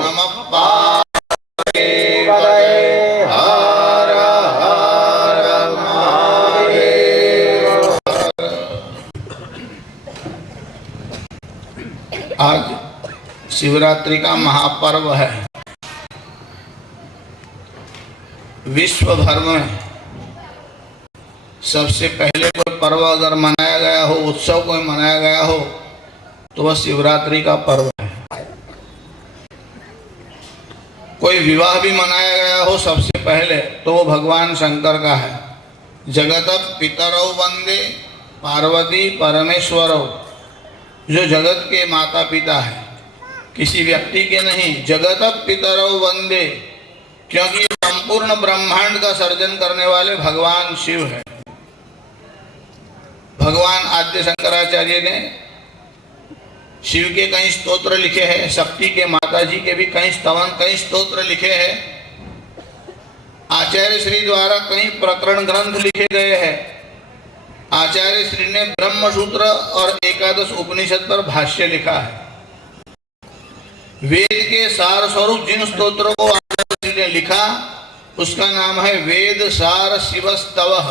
नमः पार्वती पतये हर हर महादेव। आज शिवरात्रि का महापर्व है। विश्व भर में सबसे पहले कोई पर्व अगर मनाया गया हो, उत्सव कोई मनाया गया हो, तो वह शिवरात्रि का पर्व है। कोई विवाह भी मनाया गया हो सबसे पहले, तो वो भगवान शंकर का है। जगत पितरौ वंदे पार्वती परमेश्वरौ। जो जगत के माता पिता है, किसी व्यक्ति के नहीं, जगत पितरौ वंदे, क्योंकि संपूर्ण ब्रह्मांड का सर्जन करने वाले भगवान शिव है। भगवान आद्य शंकराचार्य ने शिव के कई स्तोत्र लिखे हैं, शक्ति के माता जी के भी कई स्तवन, कई स्तोत्र लिखे हैं। आचार्य श्री द्वारा कई प्रकरण ग्रंथ लिखे गए हैं। आचार्य श्री ने ब्रह्म सूत्र और एकादश उपनिषद पर भाष्य लिखा है। वेद के सार स्वरूप जिन स्तोत्रों को आचार्य श्री ने लिखा, उसका नाम है वेद सार शिवस्तवः।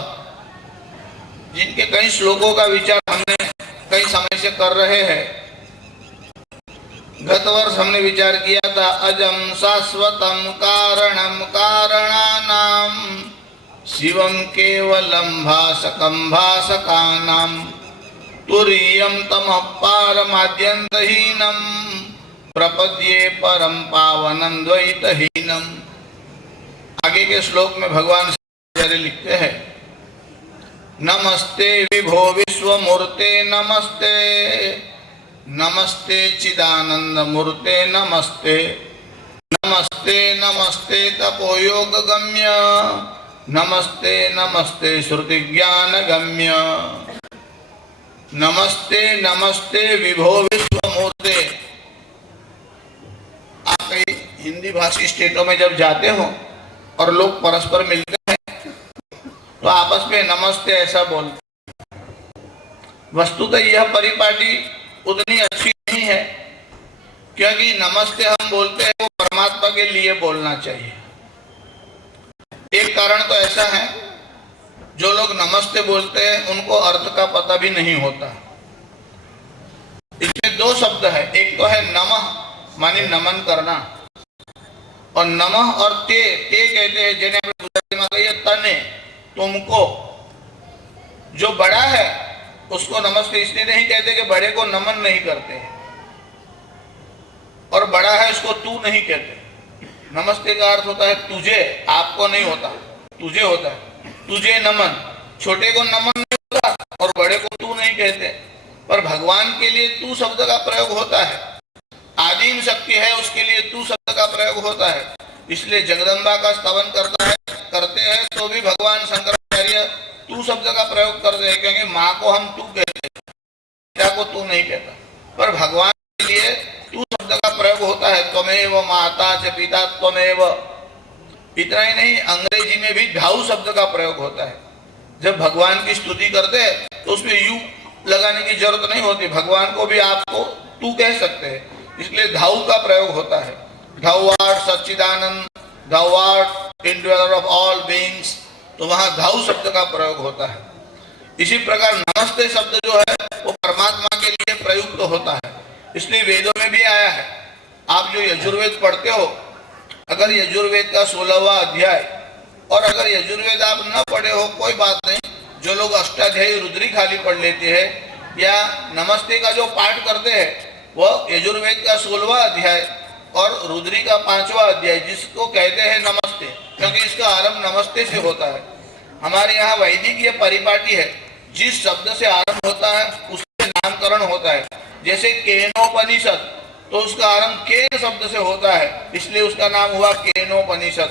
जिनके कई श्लोकों का विचार हमने कई समय से कर रहे हैं। गत वर्ष हमने विचार किया था अजम शाश्वतम कारणम कारणानाम शिवम केवलम भासकम भासकानाम तुरीयम तमः पारमाद्यन्तहीनम प्रपद्ये परम पावनम द्वैतहीनम। आगे के श्लोक में भगवान आचार्य लिखते हैं, नमस्ते विभो विश्वमूर्ते नमस्ते, नमस्ते चिदानंद मूर्ते नमस्ते, नमस्ते नमस्ते तपोयोग गम्य, नमस्ते नमस्ते श्रुति ज्ञान गम्य, नमस्ते नमस्ते विभो विश्वमूर्ते। आप कई हिंदी भाषी स्टेटों में जब जाते हो और लोग परस्पर मिलते हैं तो आपस में नमस्ते ऐसा बोलते। वस्तुतः यह परिपाटी उतनी अच्छी नहीं है, क्योंकि नमस्ते हम बोलते हैं वो परमात्मा के लिए बोलना चाहिए। एक कारण तो ऐसा है, जो लोग नमस्ते बोलते हैं उनको अर्थ का पता भी नहीं होता। इसमें दो शब्द है, एक तो है नमः माने नमन करना, और नमः और ते कहते हैं, जिन्हें गुजराती में कहिए तने, तुमको। जो बड़ा है उसको नमस्ते इसलिए नहीं कहते कि बड़े को नमन नहीं करते हैं, और बड़ा है उसको तू नहीं कहते। नमस्ते का अर्थ होता है तुझे, आपको नहीं होता, तुझे होता है। तुझे नमन, छोटे को नमन नहीं होता और बड़े को तू नहीं कहते। पर भगवान के लिए तू शब्द का प्रयोग होता है। आदिम शक्ति है, उसके लिए तू शब्द का प्रयोग होता है। इसलिए जगदम्बा का स्तवन करते हैं तो भी भगवान शंकराचार्य तू शब्द का प्रयोग करते हैं, क्योंकि माँ को हम तू कहते हैं, पिता को तू नहीं कहता। पर भगवान के लिए तू शब्द का प्रयोग होता है, त्वमेव माता च पिता त्वमेव। इतना ही नहीं, अंग्रेजी में भी धाउ शब्द का प्रयोग होता है। जब भगवान की स्तुति करते हैं तो उसमें यू लगाने की जरूरत नहीं होती, भगवान को भी आपको तू कह सकते हैं, इसलिए धाउ का प्रयोग होता है। Thou art Sachchidanand, Thou art indweller of all beings, तो वहां धाउ शब्द का प्रयोग होता है। इसी प्रकार नमस्ते शब्द जो है वो परमात्मा के लिए प्रयुक्त होता है, इसलिए वेदों में भी आया है। आप जो यजुर्वेद पढ़ते हो, अगर यजुर्वेद का 16वां अध्याय, और अगर यजुर्वेद आप न पढ़े हो कोई बात नहीं, जो लोग अष्टाध्यायी रुद्री खाली पढ़ लेते हैं या नमस्ते का जो पाठ करते हैं, वह यजुर्वेद का 16वां अध्याय और रुद्री का 5वां अध्याय, जिसको कहते हैं नमस्ते, क्योंकि इसका आरंभ नमस्ते से होता है। हमारे यहाँ वैदिक ये परिपाटी है, जिस शब्द से आरंभ होता है उससे नामकरण होता है। जैसे केनोपनिषद, तो उसका आरंभ केन शब्द से होता है, इसलिए उसका नाम हुआ केनोपनिषद।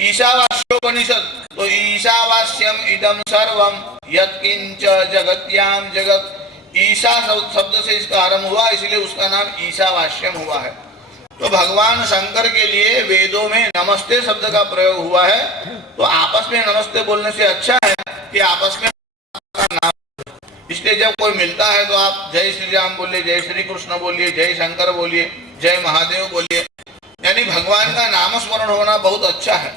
ईशावास्योपनिषद, तो ईशावास्यम इदम सर्वम यत्किंच जगत्याम जगत, ईशा शब्द से इसका आरंभ हुआ, इसलिए उसका नाम ईशावास्यम हुआ है। तो भगवान शंकर के लिए वेदों में नमस्ते शब्द का प्रयोग हुआ है। तो आपस में नमस्ते बोलने से अच्छा है कि आपस में नाम, इसलिए जब कोई मिलता है तो आप जय श्री राम बोलिए, जय श्री कृष्ण बोलिए, जय शंकर बोलिए, जय महादेव बोलिए, यानी भगवान का नामस्मरण होना बहुत अच्छा है।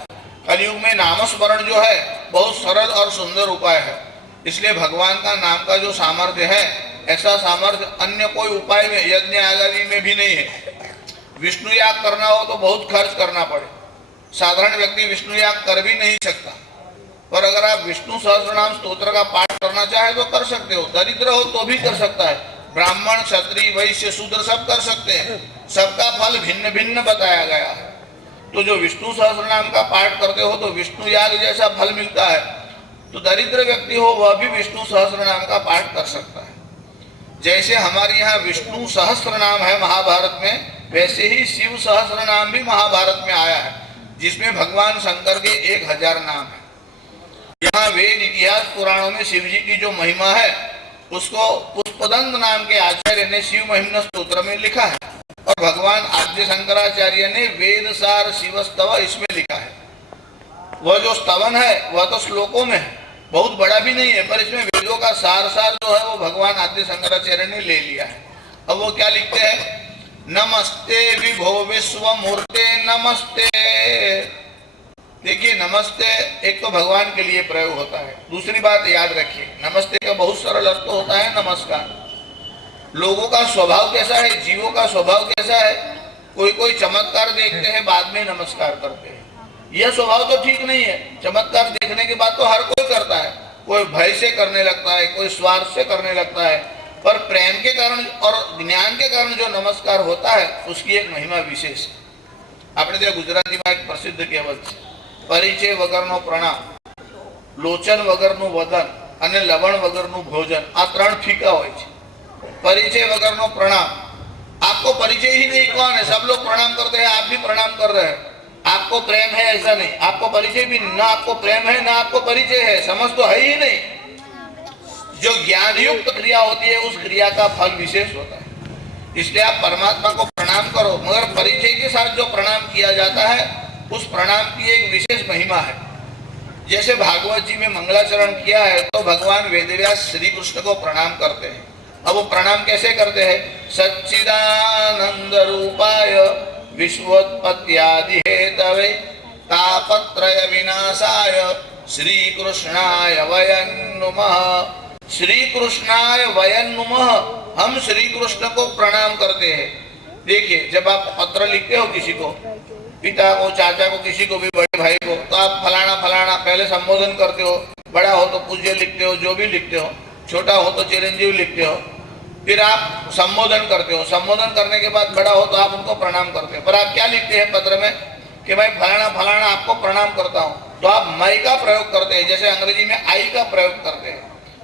कलयुग में नामस्मरण जो है बहुत सरल और सुंदर उपाय है। इसलिए भगवान का नाम का जो सामर्थ्य है, ऐसा सामर्थ्य अन्य कोई उपाय में, यज्ञ आदि में भी नहीं है। विष्णु याग करना हो तो बहुत खर्च करना पड़े, साधारण व्यक्ति विष्णु याग कर भी नहीं सकता। पर अगर आप विष्णु सहस्त्रनाम स्तोत्र का पाठ करना चाहे तो कर सकते हो। दरिद्र हो तो भी कर सकता है। ब्राह्मण, क्षत्रिय, वैश्य, शूद्र सब कर सकते हैं। सबका फल भिन्न भिन्न बताया गया है। तो जो विष्णु सहस्त्रनाम का पाठ करते हो तो विष्णु याग जैसा फल मिलता है। तो दरिद्र व्यक्ति हो वह भी विष्णु सहस्त्रनाम का पाठ कर सकता है। जैसे हमारे यहाँ विष्णु सहस्त्रनाम है महाभारत में, वैसे ही शिव सहस्त्रनाम भी महाभारत में आया है, जिसमें भगवान शंकर के 1000 नाम है। यहाँ वेद, इतिहास, पुराणों में शिव जी की जो महिमा है उसको पुष्पदंत नाम के आचार्य ने शिव महिम्न स्तोत्र में लिखा है, और भगवान आद्य शंकराचार्य ने वेद सार शिव स्तव इसमें लिखा है। वह जो स्तवन है वह तो श्लोकों में है, बहुत बड़ा भी नहीं है, पर इसमें वेदों का सार जो है वो भगवान आद्य शंकराचार्य ने ले लिया है। अब वो क्या लिखते हैं? नमस्ते विभो विश्व मूर्ते नमस्ते। देखिए, नमस्ते एक तो भगवान के लिए प्रयोग होता है। दूसरी बात याद रखिए, नमस्ते का बहुत सरल अर्थ होता है नमस्कार। लोगों का स्वभाव कैसा है, जीवों का स्वभाव कैसा है, कोई चमत्कार देखते हैं बाद में नमस्कार करते हैं। यह स्वभाव तो ठीक नहीं है। चमत्कार देखने के बाद तो हर कोई करता है, कोई भय से करने लगता है, कोई स्वार्थ से करने लगता है, पर प्रेम के कारण और ज्ञान के कारण जो नमस्कार होता है उसकी एक महिमा विशेष है। આપણે ત્યાં ગુજરાતીમાં એક પ્રસિદ્ધ કહેવત છે, પરિચય વગરનો પ્રણામ, લોચન વગરનું વદન અને લવણ વગરનું ભોજન, આ ત્રણ ફીકા હોય છે। परिचय वगरનો प्रणाम, आपको परिचय ही नहीं कौन है, सब लोग प्रणाम करते हैं, आप भी प्रणाम कर रहे हैं। आपको प्रेम है ऐसा नहीं, आपको परिचय भी ना, आपको प्रेम है ना आपको परिचय है, समझ तो है ही नहीं। जो ज्ञान युक्त क्रिया होती है उस क्रिया का फल विशेष होता है। इसलिए आप परमात्मा को प्रणाम करो, मगर परिचय के साथ जो प्रणाम किया जाता है उस प्रणाम की एक विशेष महिमा है। जैसे भागवत जी में मंगलाचरण किया है तो भगवान वेदव्यास श्री कृष्ण को प्रणाम करते हैं। अब वो प्रणाम कैसे करते हैं? सच्चिदानंद रूपाय विश्वोत्पत्त्यादि हेतवे तापत्रय विनाशाय श्री कृष्णाय वयं नुमः। श्री कृष्णाय वयं नुमः, हम श्री कृष्ण को प्रणाम करते हैं। देखिए, जब आप पत्र लिखते हो किसी को, पिता को, चाचा को, किसी को भी, बड़े भाई को, तो आप फलाना फलाना पहले संबोधन करते हो। बड़ा हो तो पूज्य लिखते हो, जो भी लिखते हो। छोटा हो तो चिरंजीव लिखते हो। फिर आप संबोधन करते हो। संबोधन करने के बाद बड़ा हो तो आप उनको प्रणाम करते हो। पर आप क्या लिखते हैं पत्र में कि भाई फलाना फलाना आपको प्रणाम करता हूँ, तो आप मैं का प्रयोग करते हैं, जैसे अंग्रेजी में आई का प्रयोग करते हैं।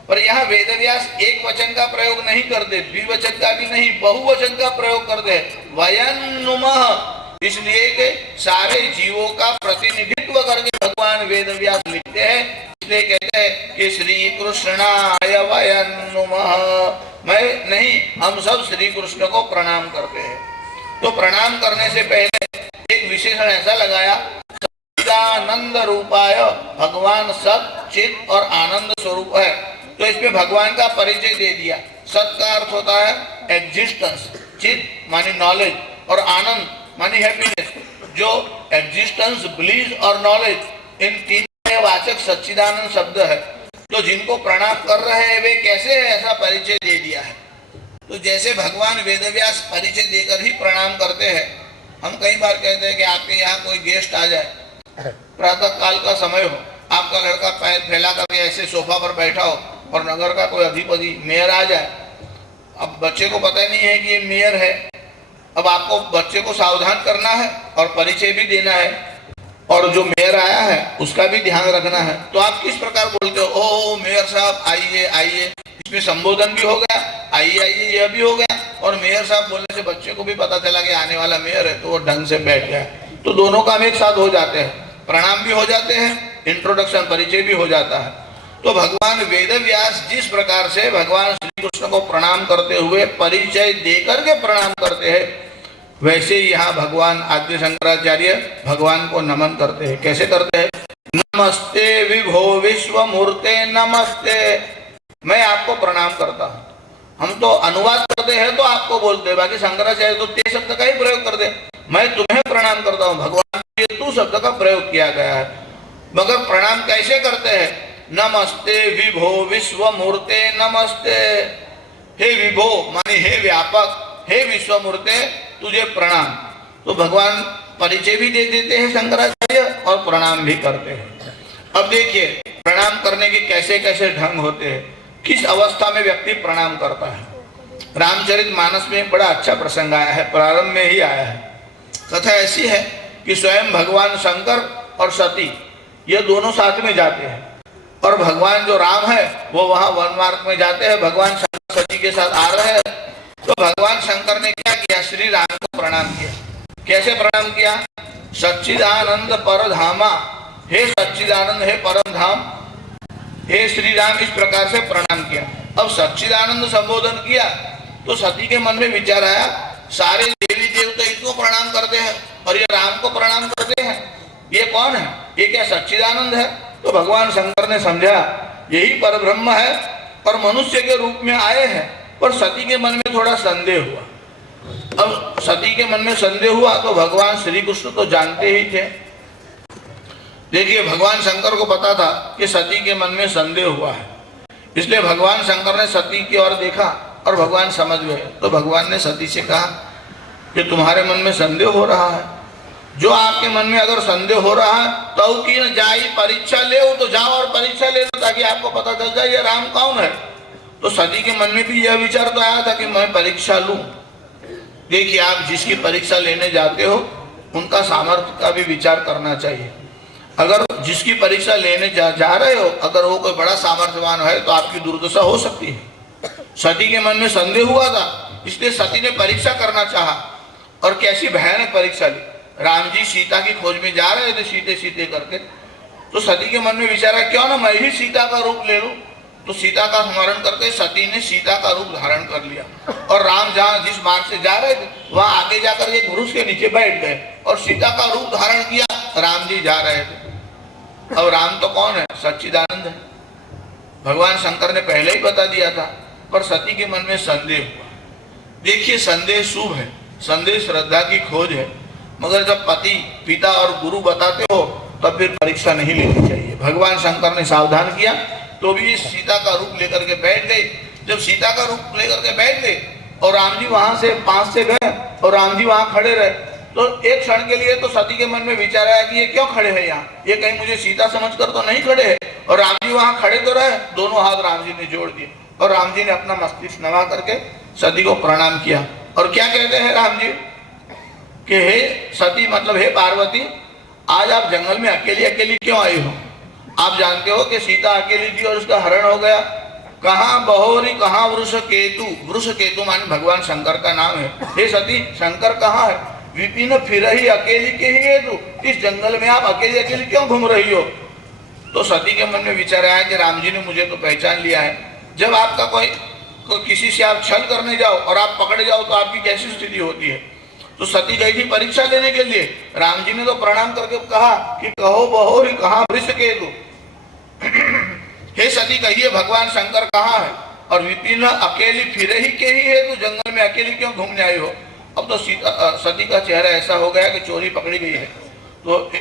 पर यहाँ वेदव्यास एक वचन का प्रयोग नहीं करते, द्विवचन का भी नहीं, बहुवचन का प्रयोग करते हैं, वयं नुमः। इसलिए कि सारे जीवों का प्रतिनिधित्व करके भगवान वेदव्यास लिखते हैं। इसलिए कहते हैं कि श्री कृष्णाय वयं नुमः, मैं नहीं, हम सब श्री कृष्ण को प्रणाम करते हैं। तो प्रणाम करने से पहले एक विशेषण ऐसा लगाया, सच्चिदानंद रूपाय, भगवान सत, चित और आनंद स्वरूप है। तो इसमें भगवान का परिचय दे दिया। सत का अर्थ होता है एग्जिस्टेंस, चित मानी नॉलेज, और आनंद मानी हैप्पीनेस। जो एग्जिस्टेंस, ब्लीस और नॉलेज, इन तीन के वाचक सच्चिदानंद शब्द है। तो जिनको प्रणाम कर रहे हैं वे कैसे है, ऐसा परिचय दे दिया है। तो जैसे भगवान वेदव्यास परिचय देकर ही प्रणाम करते हैं। हम कई बार कहते हैं कि आपके यहाँ कोई गेस्ट आ जाए, प्रातः काल का समय हो, आपका लड़का पैर फैला करके ऐसे सोफा पर बैठा हो, और नगर का कोई अधिपति मेयर आ जाए। अब बच्चे को पता नहीं है कि ये मेयर है। अब आपको बच्चे को सावधान करना है और परिचय भी देना है, और जो मेयर आया है उसका भी ध्यान रखना है। तो आप किस प्रकार बोलते हो? ओ मेयर साहब आइए आइए, इसमें संबोधन भी हो गया, आइए आइए यह भी हो गया, और मेयर साहब बोलने से बच्चे को भी पता चला कि आने वाला मेयर है, तो वो ढंग से बैठ गया। तो दोनों काम एक साथ हो जाते हैं, प्रणाम भी हो जाते हैं, इंट्रोडक्शन परिचय भी हो जाता है। तो भगवान वेदव्यास जिस प्रकार से भगवान श्री कृष्ण को प्रणाम करते हुए परिचय देकर के प्रणाम करते हैं, वैसे ही यहाँ भगवान आद्य शंकराचार्य भगवान को नमन करते हैं। कैसे करते हैं? नमस्ते विभो विश्व मूर्ते नमस्ते, मैं आपको प्रणाम करता हूँ। हम तो अनुवाद करते हैं तो आपको बोलते हैं, बाकी शंकराचार्य तो ते शब्द का ही प्रयोग करते हैं। मैं तुम्हें प्रणाम करता हूँ। भगवान ये तू शब्द का प्रयोग किया गया है। मगर प्रणाम कैसे करते हैं? नमस्ते विभो विश्व मूर्ते नमस्ते। हे विभो माने हे व्यापक, हे विश्व मूर्ते तुझे प्रणाम। तो भगवान परिचय भी दे देते हैं शंकराचार्य और प्रणाम भी करते हैं। अब देखिए प्रणाम करने के कैसे कैसे ढंग होते हैं, किस अवस्था में व्यक्ति प्रणाम करता है। रामचरितमानस में एक बड़ा अच्छा प्रसंग आया है, प्रारंभ में ही आया है। कथा ऐसी है कि स्वयं भगवान शंकर और सती ये दोनों साथ में जाते हैं, और भगवान जो राम है वो वहां वन मार्ग में जाते हैं, भगवान शंकर सती के साथ आ रहे हैं। तो भगवान शंकर ने क्या किया? श्री राम को प्रणाम किया। कैसे प्रणाम किया? सच्चिदानंद परधामा, हे सच्चिदानंद हे परम धाम, हे श्री राम, इस प्रकार से प्रणाम किया। अब सच्चिदानंद संबोधन किया तो सती के मन में विचार आया, सारे देवी देवता इनको प्रणाम करते हैं और ये राम को प्रणाम करते हैं, ये कौन है? ये क्या सच्चिदानंद है? तो भगवान शंकर ने समझा यही परब्रह्म है और मनुष्य के रूप में आए हैं। पर सती के मन में थोड़ा संदेह हुआ। अब सती के मन में संदेह हुआ तो भगवान श्री कृष्ण तो जानते ही थे। देखिए भगवान शंकर को पता था कि सती के मन में संदेह हुआ है, इसलिए भगवान शंकर ने सती की ओर देखा और भगवान समझ गए। तो भगवान ने सती से कहा कि तुम्हारे मन में संदेह हो रहा है, जो आपके मन में अगर संदेह हो रहा है तो की न जाई परीक्षा ले, तो जाओ और परीक्षा ले लो ताकि आपको पता चल जाए ये राम कौन है। तो सती के मन में भी यह विचार तो आया था कि मैं परीक्षा लूं। देखिए आप जिसकी परीक्षा लेने जाते हो उनका सामर्थ्य का भी विचार करना चाहिए। अगर जिसकी परीक्षा लेने जा रहे हो अगर वो कोई बड़ा सामर्थ्यवान है तो आपकी दुर्दशा हो सकती है। सती के मन में संदेह हुआ था, इसलिए सती ने परीक्षा करना चाहा। और कैसी भयानक परीक्षा ली। राम जी सीता की खोज में जा रहे थे सीते सीते करके, तो सती के मन में विचार है क्यों ना मैं ही सीता का रूप ले लूं। तो सीता का स्मरण करके सती ने सीता का रूप धारण कर लिया और राम जहाँ जिस मार्ग से जा रहे थे वहां आगे जाकर एक वृक्ष के नीचे बैठ गए और सीता का रूप धारण किया। राम जी जा रहे थे। अब राम तो कौन है? सच्चिदानंद है। भगवान शंकर ने पहले ही बता दिया था, पर सती के मन में संदेह हुआ। देखिए संदेह शुभ है, संदेह श्रद्धा की खोज है, मगर जब पति पिता और गुरु बताते हो तब फिर परीक्षा नहीं लेनी चाहिए। भगवान शंकर ने सावधान किया तो भी सीता का रूप लेकर के बैठ गए। जब सीता का रूप लेकर के बैठ गए और राम जी वहां से पास से गए और राम जी वहां खड़े रहे, तो एक क्षण के लिए तो सती के मन में विचार आया कि ये क्यों खड़े हैं यहाँ, ये कहीं मुझे सीता समझकर तो नहीं खड़े हैं। और राम जी वहां खड़े तो रहे, दोनों हाथ राम जी ने जोड़ दिए और राम जी ने अपना मस्तिष्क नवा करके सती को प्रणाम किया। और क्या कहते हैं राम जी कि हे सती मतलब हे पार्वती, आज आप जंगल में अकेली अकेली क्यों आई हो? आप जानते हो कि सीता अकेली थी और उसका हरण हो गया। कहाँ बहोरी कहाँ वृष केतु, वृष केतु मान भगवान शंकर का नाम है। हे सती शंकर कहाँ है? विपिन फिर ही अकेली के ही हेतु, इस जंगल में आप अकेली अकेली क्यों घूम रही हो? तो सती के मन में विचार आया कि राम जी ने मुझे तो पहचान लिया है। जब आपका कोई किसी से आप छल करने जाओ और आप पकड़े जाओ तो आपकी कैसी स्थिति होती है। तो सती गई थी परीक्षा लेने के लिए। राम जी ने तो प्रणाम करके कहा कि कहो बहोरी कहाँ वृष केतु, हे सती कहिए भगवान शंकर कहाँ है? और विपिन अकेली फिर ही के ही है, तो जंगल में अकेली क्यों घूमने आई हो? अब तो सती का चेहरा ऐसा हो गया कि चोरी पकड़ी गई है। तो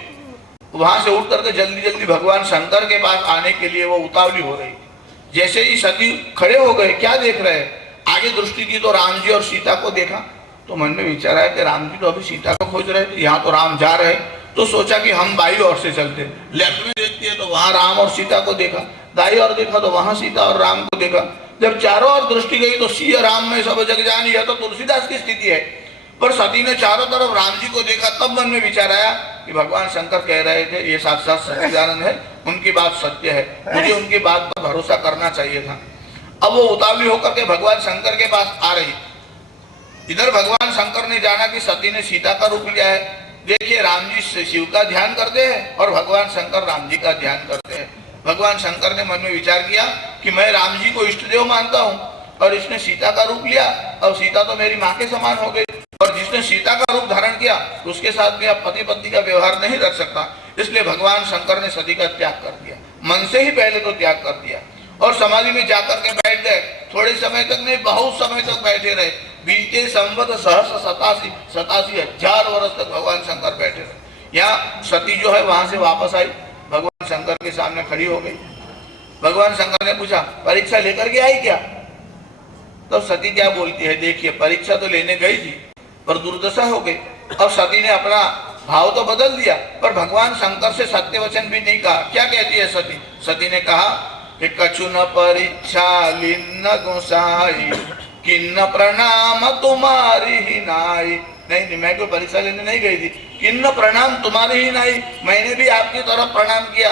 वहां से उठ करके जल्दी जल्दी भगवान शंकर के पास आने के लिए वो उतावली हो रही। जैसे ही सती खड़े हो गए, क्या देख रहे? आगे दृष्टि की तो राम जी और सीता को देखा। तो मन में विचार आया कि राम जी तो अभी सीता को खोज रहे थे, यहाँ तो राम जा रहे। तो सोचा कि हम बाई ओर से चलते। लेफ्ट में देखती है तो वहां राम और सीता को देखा, दाई ओर देखा तो वहां सीता और राम को देखा। जब चारों ओर दृष्टि गई तो सिया राम में सब जग जानी है, तो तुलसीदास की स्थिति है। पर सती ने चारों तरफ राम जी को देखा, तब मन में विचार आया कि भगवान शंकर कह रहे थे ये साक्षात सच्चिदानंद है, उनकी बात सत्य है, मुझे उनकी बात पर भरोसा करना चाहिए था। अब वो उतावली होकर के भगवान शंकर के पास आ रही। इधर भगवान शंकर ने जाना कि सती ने सीता का रूप लिया है। देखिए राम जी शिव का ध्यान करते हैं और भगवान शंकर राम जी का ध्यान करते हैं। भगवान शंकर ने मन में विचार किया कि मैं राम जी को इष्ट देव मानता हूँ और इसने सीता का रूप लिया, अब सीता तो मेरी माँ के समान हो गई, और जिसने सीता का रूप धारण किया उसके साथ में अब पति पत्नी का व्यवहार नहीं रख सकता। इसलिए भगवान शंकर ने सती का त्याग कर दिया, मन से ही पहले तो त्याग कर दिया और समाधि में जाकर के बैठ गए। थोड़े समय तक नहीं, बहुत समय तक बैठे रहे। बीते संवत सहस 87 वर्ष तक भगवान शंकर बैठे रहे। यहाँ सती जो है वहां से वापस आई, भगवान शंकर के सामने खड़ी हो गई। भगवान शंकर ने पूछा परीक्षा लेकर के आई क्या? तो सती क्या बोलती है, देखिए परीक्षा तो लेने गई थी पर दुर्दशा हो गई। अब सती ने अपना भाव तो बदल दिया पर भगवान शंकर से सत्य वचन भी नहीं कहा। क्या कहती है सती? सती ने कहा कि कछु न परीक्षा लिन्न गुसाई, किन्न प्रणाम तुम्हारी ही नाई। नहीं, मैं कोई परीक्षा लेने नहीं गई थी, किन्न प्रणाम तुम्हारी ही नाई, मैंने भी आपकी तरफ प्रणाम किया।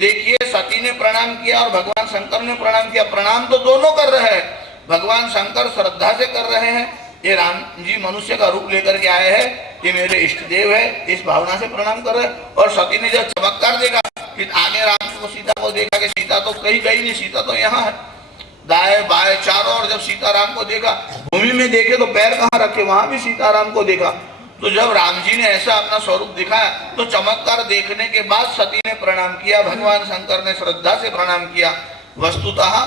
देखिए सती ने प्रणाम किया और भगवान शंकर ने प्रणाम किया। प्रणाम तो दोनों कर रहे हैं, भगवान शंकर श्रद्धा से कर रहे हैं, ये राम जी मनुष्य का रूप लेकर के आए हैं, ये मेरे इष्ट देव है, इस भावना से प्रणाम कर रहे हैं। और सती ने जब चमत्कार देखा कि आगे राम को सीता को देखा कि सीता तो कहीं गई नहीं, सीता तो यहाँ है, दाएं बाएं चारों ओर जब सीताराम को देखा, भूमि में देखे तो पैर कहाँ रखे, वहां भी सीताराम को देखा। तो जब राम जी ने ऐसा अपना स्वरूप दिखाया तो चमत्कार देखने के बाद सती ने प्रणाम किया, भगवान शंकर ने श्रद्धा से प्रणाम किया। वस्तुतः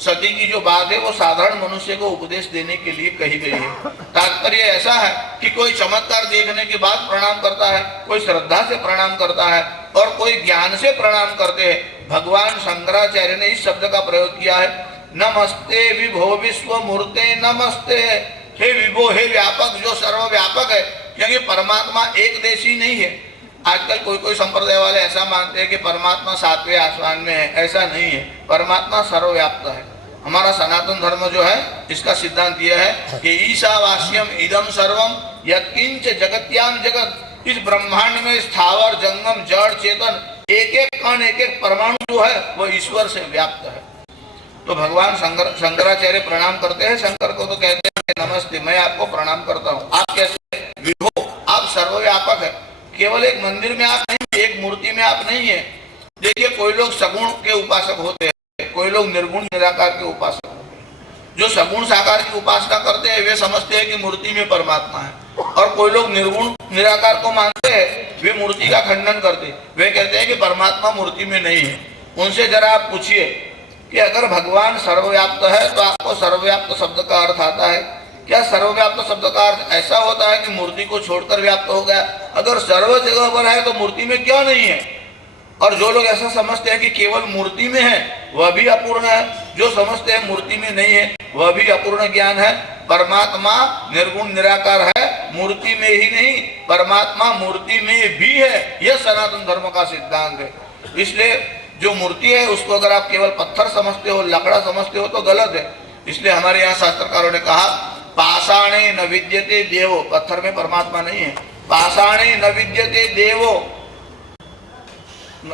सती की जो बात है वो साधारण मनुष्य को उपदेश देने के लिए कही गई है। तात्पर्य ऐसा है कि कोई चमत्कार देखने के बाद प्रणाम करता है, कोई श्रद्धा से प्रणाम करता है और कोई ज्ञान से प्रणाम करते हैं। भगवान शंकराचार्य ने इस शब्द का प्रयोग किया है, नमस्ते विभो विश्व मूर्ते नमस्ते। हे विभो, हे व्यापक, जो सर्वव्यापक है, क्योंकि परमात्मा एक देशी नहीं है। आजकल कोई कोई संप्रदाय वाले ऐसा मानते हैं कि परमात्मा 7वें आसमान में है, ऐसा नहीं है, परमात्मा सर्वव्याप्त है। हमारा सनातन धर्म जो है इसका सिद्धांत यह है कि ईशावास्यम इदम सर्वम यत्किंच जगत्याम जगत, इस ब्रह्मांड में स्थावर जंगम जड़ चेतन एक एक कण एक एक परमाणु जो है वो ईश्वर से व्याप्त है। तो भगवान शंकराचार्य प्रणाम करते हैं शंकर को, तो कहते हैं नमस्ते, मैं आपको प्रणाम करता हूँ। आप कैसे? विभो, आप सर्वव्यापक है, केवल एक मंदिर में आप नहीं, एक मूर्ति में आप नहीं है। देखिए कोई लोग सगुण के उपासक होते हैं, कोई लोग निर्गुण निराकार के उपासक होते हैं। जो सगुण साकार की उपासना करते हैं वे समझते हैं कि मूर्ति में परमात्मा है, और कोई लोग निर्गुण निराकार को मानते हैं, वे मूर्ति का खंडन करते, वे कहते हैं कि परमात्मा मूर्ति में नहीं है। उनसे जरा आप पूछिए कि अगर भगवान सर्वव्याप्त है तो आपको सर्वव्याप्त शब्द का अर्थ आता है क्या? सर्वव्याप्त शब्द का अर्थ ऐसा होता है कि मूर्ति को छोड़कर व्याप्त हो गया। अगर सर्व जगह पर है तो मूर्ति में क्यों नहीं है? और जो लोग ऐसा समझते हैं कि केवल मूर्ति में है वह भी अपूर्ण है, जो समझते हैं मूर्ति में नहीं है वह भी अपूर्ण ज्ञान है। परमात्मा निर्गुण निराकार है, मूर्ति में ही नहीं, परमात्मा मूर्ति में भी है, यह सनातन धर्म का सिद्धांत है। इसलिए जो मूर्ति है उसको अगर आप केवल पत्थर समझते हो, लकड़ा समझते हो तो गलत है। इसलिए हमारे यहाँ शास्त्रकारों ने कहा पाषाणे न विद्यते देवो, पत्थर में परमात्मा नहीं है। पाषाणे न विद्यते देवो,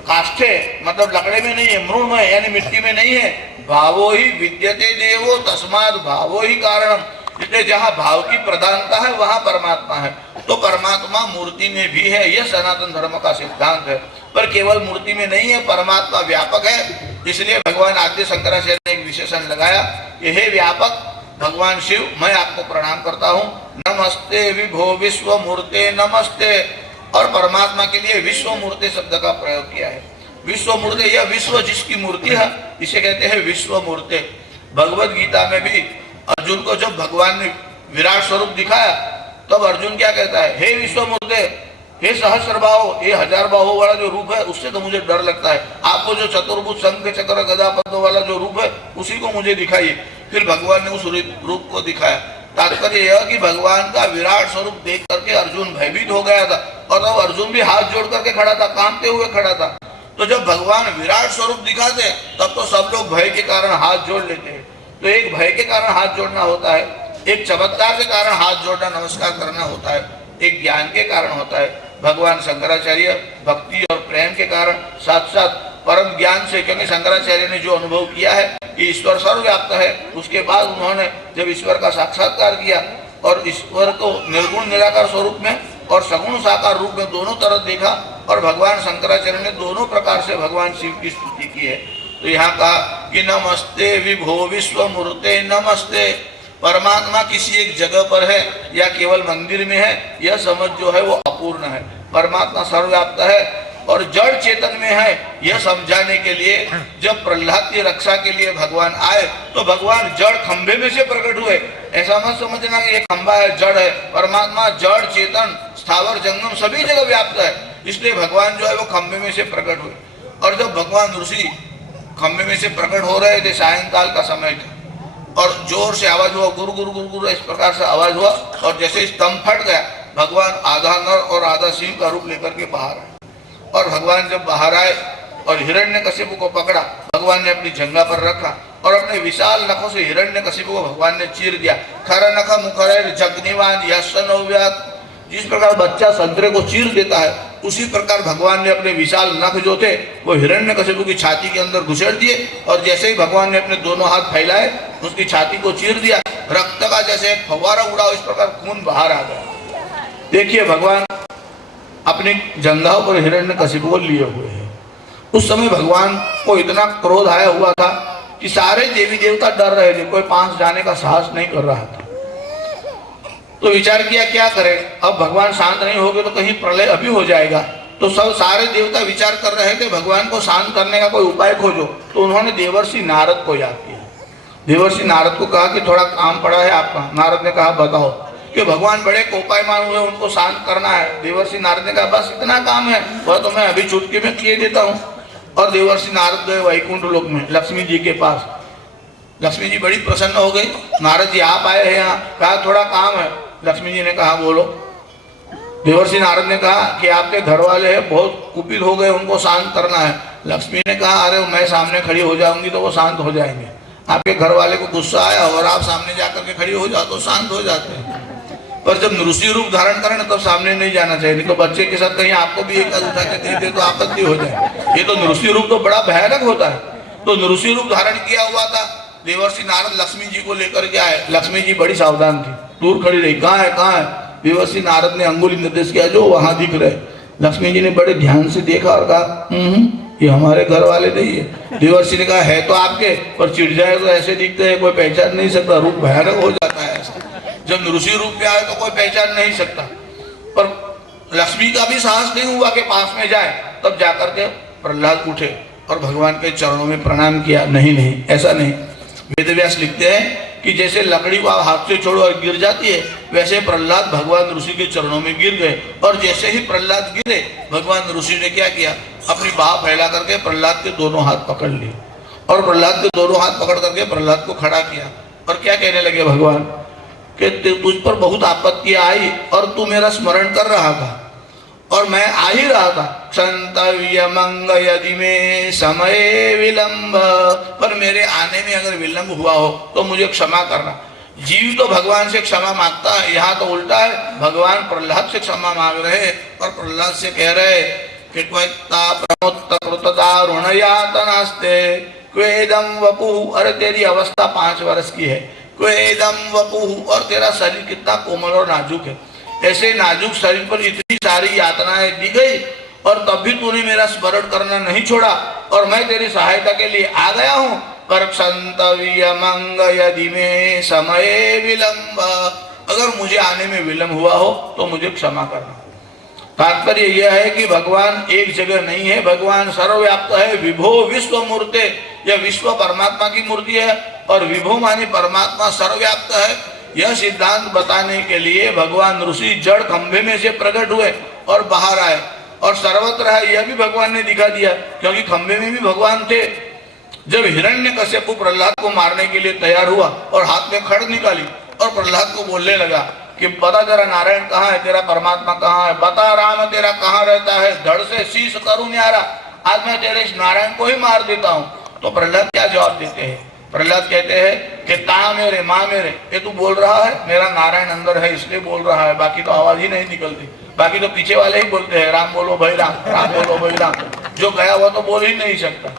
काष्ठे मतलब लकड़े में नहीं है, मृण में यानी मिट्टी में नहीं है। भावो ही विद्यते देवो तस्मात् भावो ही कारणम, इसलिए जहाँ भाव की प्रधानता है वहाँ परमात्मा है। तो परमात्मा मूर्ति में भी है, यह सनातन धर्म का सिद्धांत है। पर केवल मूर्ति में नहीं है, परमात्मा व्यापक है। इसलिए भगवान आद्य शंकराचार्य ने एक विशेषण लगाया कि हे व्यापक भगवान शिव, मैं आपको प्रणाम करता हूँ। नमस्ते विभो विश्व मूर्ते नमस्ते। और परमात्मा के लिए विश्व मूर्ति शब्द का प्रयोग किया है। विश्व मूर्ति, यह विश्व जिसकी मूर्ति है इसे कहते हैं विश्व मूर्ति। भगवत गीता में भी अर्जुन को जब भगवान ने विराट स्वरूप दिखाया तब अर्जुन क्या कहता है, हे विश्व मूर्ति, हे सहस्र बाहो, ये 1000 बाहों वाला जो रूप है उससे तो मुझे डर लगता है। आपको जो चतुर्भुज शंख चक्र गदा पद्म वाला जो रूप है उसी को मुझे दिखाइए। फिर भगवान ने उस रूप को दिखाया। तात्पर्य यह कि भगवान का विराट स्वरूप देख करके अर्जुन भयभीत हो गया था, और तब अर्जुन भी हाथ जोड़ करके खड़ा था, कांपते हुए खड़ा था। तो जब भगवान विराट स्वरूप दिखाते तब तो सब लोग भय के कारण हाथ जोड़ लेते हैं। तो एक भय के कारण हाथ जोड़ना होता है, एक चमत्कार के कारण हाथ जोड़ना नमस्कार करना होता है, एक ज्ञान के कारण होता है। भगवान शंकराचार्य भक्ति और प्रेम के कारण, साथ साथ परम ज्ञान से, क्योंकि शंकराचार्य ने जो अनुभव किया है कि ईश्वर सर्वव्याप्त है, उसके बाद उन्होंने जब ईश्वर का साक्षात्कार किया और ईश्वर को निर्गुण निराकार स्वरूप में और सगुण साकार रूप में दोनों तरफ देखा, और भगवान शंकराचार्य ने दोनों प्रकार से भगवान शिव की स्तुति की है। तो यहाँ कहा कि नमस्ते विभो विश्व मूर्ते नमस्ते। परमात्मा किसी एक जगह पर है या केवल मंदिर में है, यह समझ जो है वो अपूर्ण है। परमात्मा सर्वव्याप्त है, और जड़ चेतन में है, यह समझाने के लिए जब प्रहलाद की रक्षा के लिए भगवान आए तो भगवान जड़ खंभे में से प्रकट हुए। ऐसा मत समझना कि ये खंभा है, जड़ है। परमात्मा जड़ चेतन स्थावर जंगम सभी जगह व्याप्त है, इसलिए भगवान जो है वो खंभे में से प्रकट हुए। और जब भगवान ऋषि खंभे में से प्रकट हो रहे थे, सायंकाल का समय था और जोर से आवाज हुआ, गुरु गुरु गुरु गुरु, इस प्रकार से आवाज हुआ और जैसे स्तंभ फट गया, भगवान आधा नर और आधा सिंह का रूप लेकर के बाहर आए। और भगवान जब बाहर आए और हिरण्यकशिपु को पकड़ा, भगवान ने अपनी जंघा पर रखा और अपने विशाल नखों से हिरण्यकशिपु को भगवान ने चीर दिया। खर नख मुखर जग्निवान यशनोव्यात, जिस प्रकार बच्चा संतरे को चीर देता है, उसी प्रकार भगवान ने अपने विशाल नख जो थे वो हिरण्यकशिपु की छाती के अंदर घुसेड़ दिए और जैसे ही भगवान ने अपने दोनों हाथ फैलाए उसकी छाती को चीर दिया, रक्त का जैसे एक फव्वारा उड़ा, इस प्रकार खून बाहर आ गया। देखिए भगवान अपने जंघाओं पर हिरण्यकशिपु को लिए हुए हैं। उस समय भगवान को इतना क्रोध आया हुआ था कि सारे देवी देवता डर रहे थे, कोई पास जाने का साहस नहीं कर रहा था। तो विचार किया क्या करें, अब भगवान शांत नहीं हो गए तो कहीं प्रलय अभी हो जाएगा। तो सब सारे देवता विचार कर रहे थे भगवान को शांत करने का कोई उपाय खोजो। तो उन्होंने देवर्षि नारद को याद किया। देवर्षि नारद को कहा कि थोड़ा काम पड़ा है आपका। नारद ने कहा बताओ। कि भगवान बड़े कोपायमान हुए, उनको शांत करना है। देवर्षि नारद ने कहा बस इतना काम है, वह तो मैं अभी चुटकी में किए देता हूँ। और देवर्षि नारद गए वैकुंठ लोक में लक्ष्मी जी के पास। लक्ष्मी जी बड़ी प्रसन्न हो गई, नारद जी आप आए हैं यहाँ, कहा थोड़ा काम है। लक्ष्मी जी ने कहा बोलो। देवर्षि नारद ने कहा कि आपके घर वाले हैं बहुत कुपित हो गए, उनको शांत करना है। लक्ष्मी ने कहा अरे मैं सामने खड़ी हो जाऊंगी तो वो शांत हो जाएंगे। आपके घर वाले को गुस्सा आया और आप सामने जाकर के खड़ी हो जाओ तो शांत हो जाते हैं। पर जब नृषि रूप धारण करें ना तब सामने नहीं जाना चाहिए, नहीं तो बच्चे के साथ कहीं आपको भी एक उठा के दे दे तो आपत्ति हो जाए। ये तो नृषि रूप तो बड़ा भयानक होता है। तो नृषि रूप धारण किया हुआ था। देवर्षि नारद लक्ष्मी जी को लेकर के आए। लक्ष्मी जी बड़ी सावधान थी, दूर खड़ी रही। कहाँ है कहाँ है? देवर्षि नारद ने अंगुली निर्देश किया जो वहां दिख रहे। लक्ष्मी जी ने बड़े ध्यान से देखा और कहा ये हमारे घर वाले नहीं है। देवर्षि ने कहा है तो आपके, पर चिढ़ जाए तो ऐसे दिखते हैं, कोई पहचान नहीं सकता, रूप भयानक हो जाता है ऐसा। जब ऋषि रूप में आए तो कोई पहचान नहीं सकता। पर लक्ष्मी का भी साहस नहीं हुआ कि पास में जाए। तब जाकर के प्रहलाद उठे और भगवान के चरणों में प्रणाम किया। नहीं ऐसा नहीं। वेदव्यास लिखते हैं कि जैसे लकड़ी को हाथ से छोड़ो और गिर जाती है, वैसे प्रहलाद भगवान ऋषि के चरणों में गिर गए। और जैसे ही प्रहलाद गिरे, भगवान ऋषि ने क्या किया, अपनी बाह फैला करके प्रहलाद के दोनों हाथ पकड़ लिए और प्रहलाद के दोनों हाथ पकड़ करके प्रहलाद को खड़ा किया। और क्या कहने लगे भगवान कि तुझ पर बहुत आपत्ति आई और तू मेरा स्मरण कर रहा था और मैं आ ही रहा था। क्षंतव्य मंग यदि में समय विलंब, पर मेरे आने में अगर विलंब हुआ हो तो मुझे क्षमा करना। जीव तो भगवान से क्षमा मांगता है, यहाँ तो उल्टा है। भगवान प्रहलाद से क्षमा मांग रहे और प्रहलाद से कह रहे कि क्वेदम वपु, अरे तेरी अवस्था 5 वर्ष की है। क्वेदम वपु, और तेरा शरीर कितना कोमल और नाजुक है। ऐसे नाजुक शरीर पर इतनी सारी यातनाएं दी गई और तब भी तूने मेरा स्मरण करना नहीं छोड़ा और मैं तेरी सहायता के लिए आ गया हूँ। पर क्षंतव्य मंग यदि में समय विलंब, अगर मुझे आने में विलंब हुआ हो तो मुझे क्षमा करना। तात्पर्य यह है कि भगवान एक जगह नहीं है, भगवान सर्वव्याप्त है। विभो विश्व मूर्ते, यह विश्व परमात्मा की मूर्ति है और विभो मानी परमात्मा सर्वव्याप्त है। यह सिद्धांत बताने के लिए भगवान ऋषि जड़ खंभे में से प्रकट हुए और बाहर आए और सर्वत्र है यह भी भगवान ने दिखा दिया, क्योंकि खंभे में भी भगवान थे। जब हिरण्यकश्यप प्रहलाद को मारने के लिए तैयार हुआ और हाथ में खड्ग निकाली और प्रहलाद को बोलने लगा कि बता तेरा नारायण कहाँ है, तेरा परमात्मा कहाँ है, बता राम तेरा कहाँ रहता है, धड़ से शीश करूं न्यारा, आज मैं तेरे इस नारायण को ही मार देता हूँ। तो प्रहलाद क्या जवाब देते हैं? प्रहलाद कहते हैं कि ता मेरे माँ मेरे, ये तू बोल रहा है, मेरा नारायण अंदर है इसलिए बोल रहा है, बाकी तो आवाज ही नहीं निकलती। बाकी तो पीछे वाले ही बोलते हैं राम बोलो भाई राम, राम बोलो भाई राम। जो गया वो तो बोल ही नहीं सकता।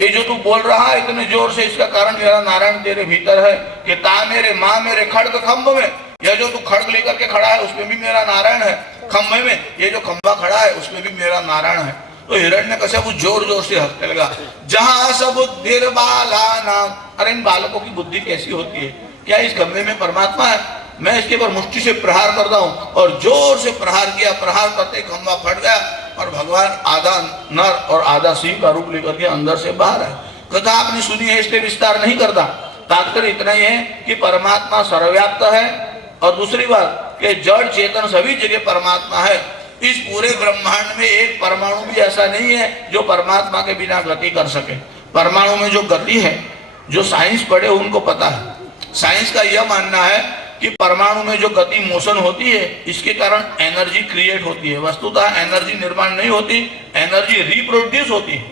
ये जो तू बोल रहा है इतने जोर से, इसका कारण मेरा नारायण तेरे भीतर है। कि ता मेरे माँ मेरे खड्ग खंभ में, यह जो तू खड्ग लेकर के खड़ा है उसमें भी मेरा नारायण है। खंभे में ये जो खंभा खड़ा है उसमें भी मेरा नारायण है। तो हिरण्यकश्यप जोर जोर से हंसने लगा। जहां सब बुद्धिर बाला नाम, अरे इन बालकों की बुद्धि कैसी होती है, क्या इस खंभे में परमात्मा है? मैं इसके ऊपर मुष्टि से प्रहार करता हूँ और जोर से प्रहार किया। प्रहार करते खंभा फट गया और भगवान आधा नर और आधा सिंह का रूप लेकर के अंदर से बाहर है। कथा आपने सुनी है, इसलिए विस्तार नहीं करता। तात्पर्य इतना ही है कि परमात्मा सर्वव्याप्त है, और दूसरी बात कि जड़ चेतन सभी जगह परमात्मा है। इस पूरे ब्रह्मांड में एक परमाणु भी ऐसा नहीं है जो परमात्मा के बिना गति कर सके। परमाणु में जो गति है, जो साइंस पढ़े उनको पता है। साइंस का यह मानना है कि परमाणु में जो गति मोशन होती है, इसके कारण एनर्जी क्रिएट होती है। वस्तुतः एनर्जी निर्माण नहीं होती, एनर्जी रिप्रोड्यूस होती है।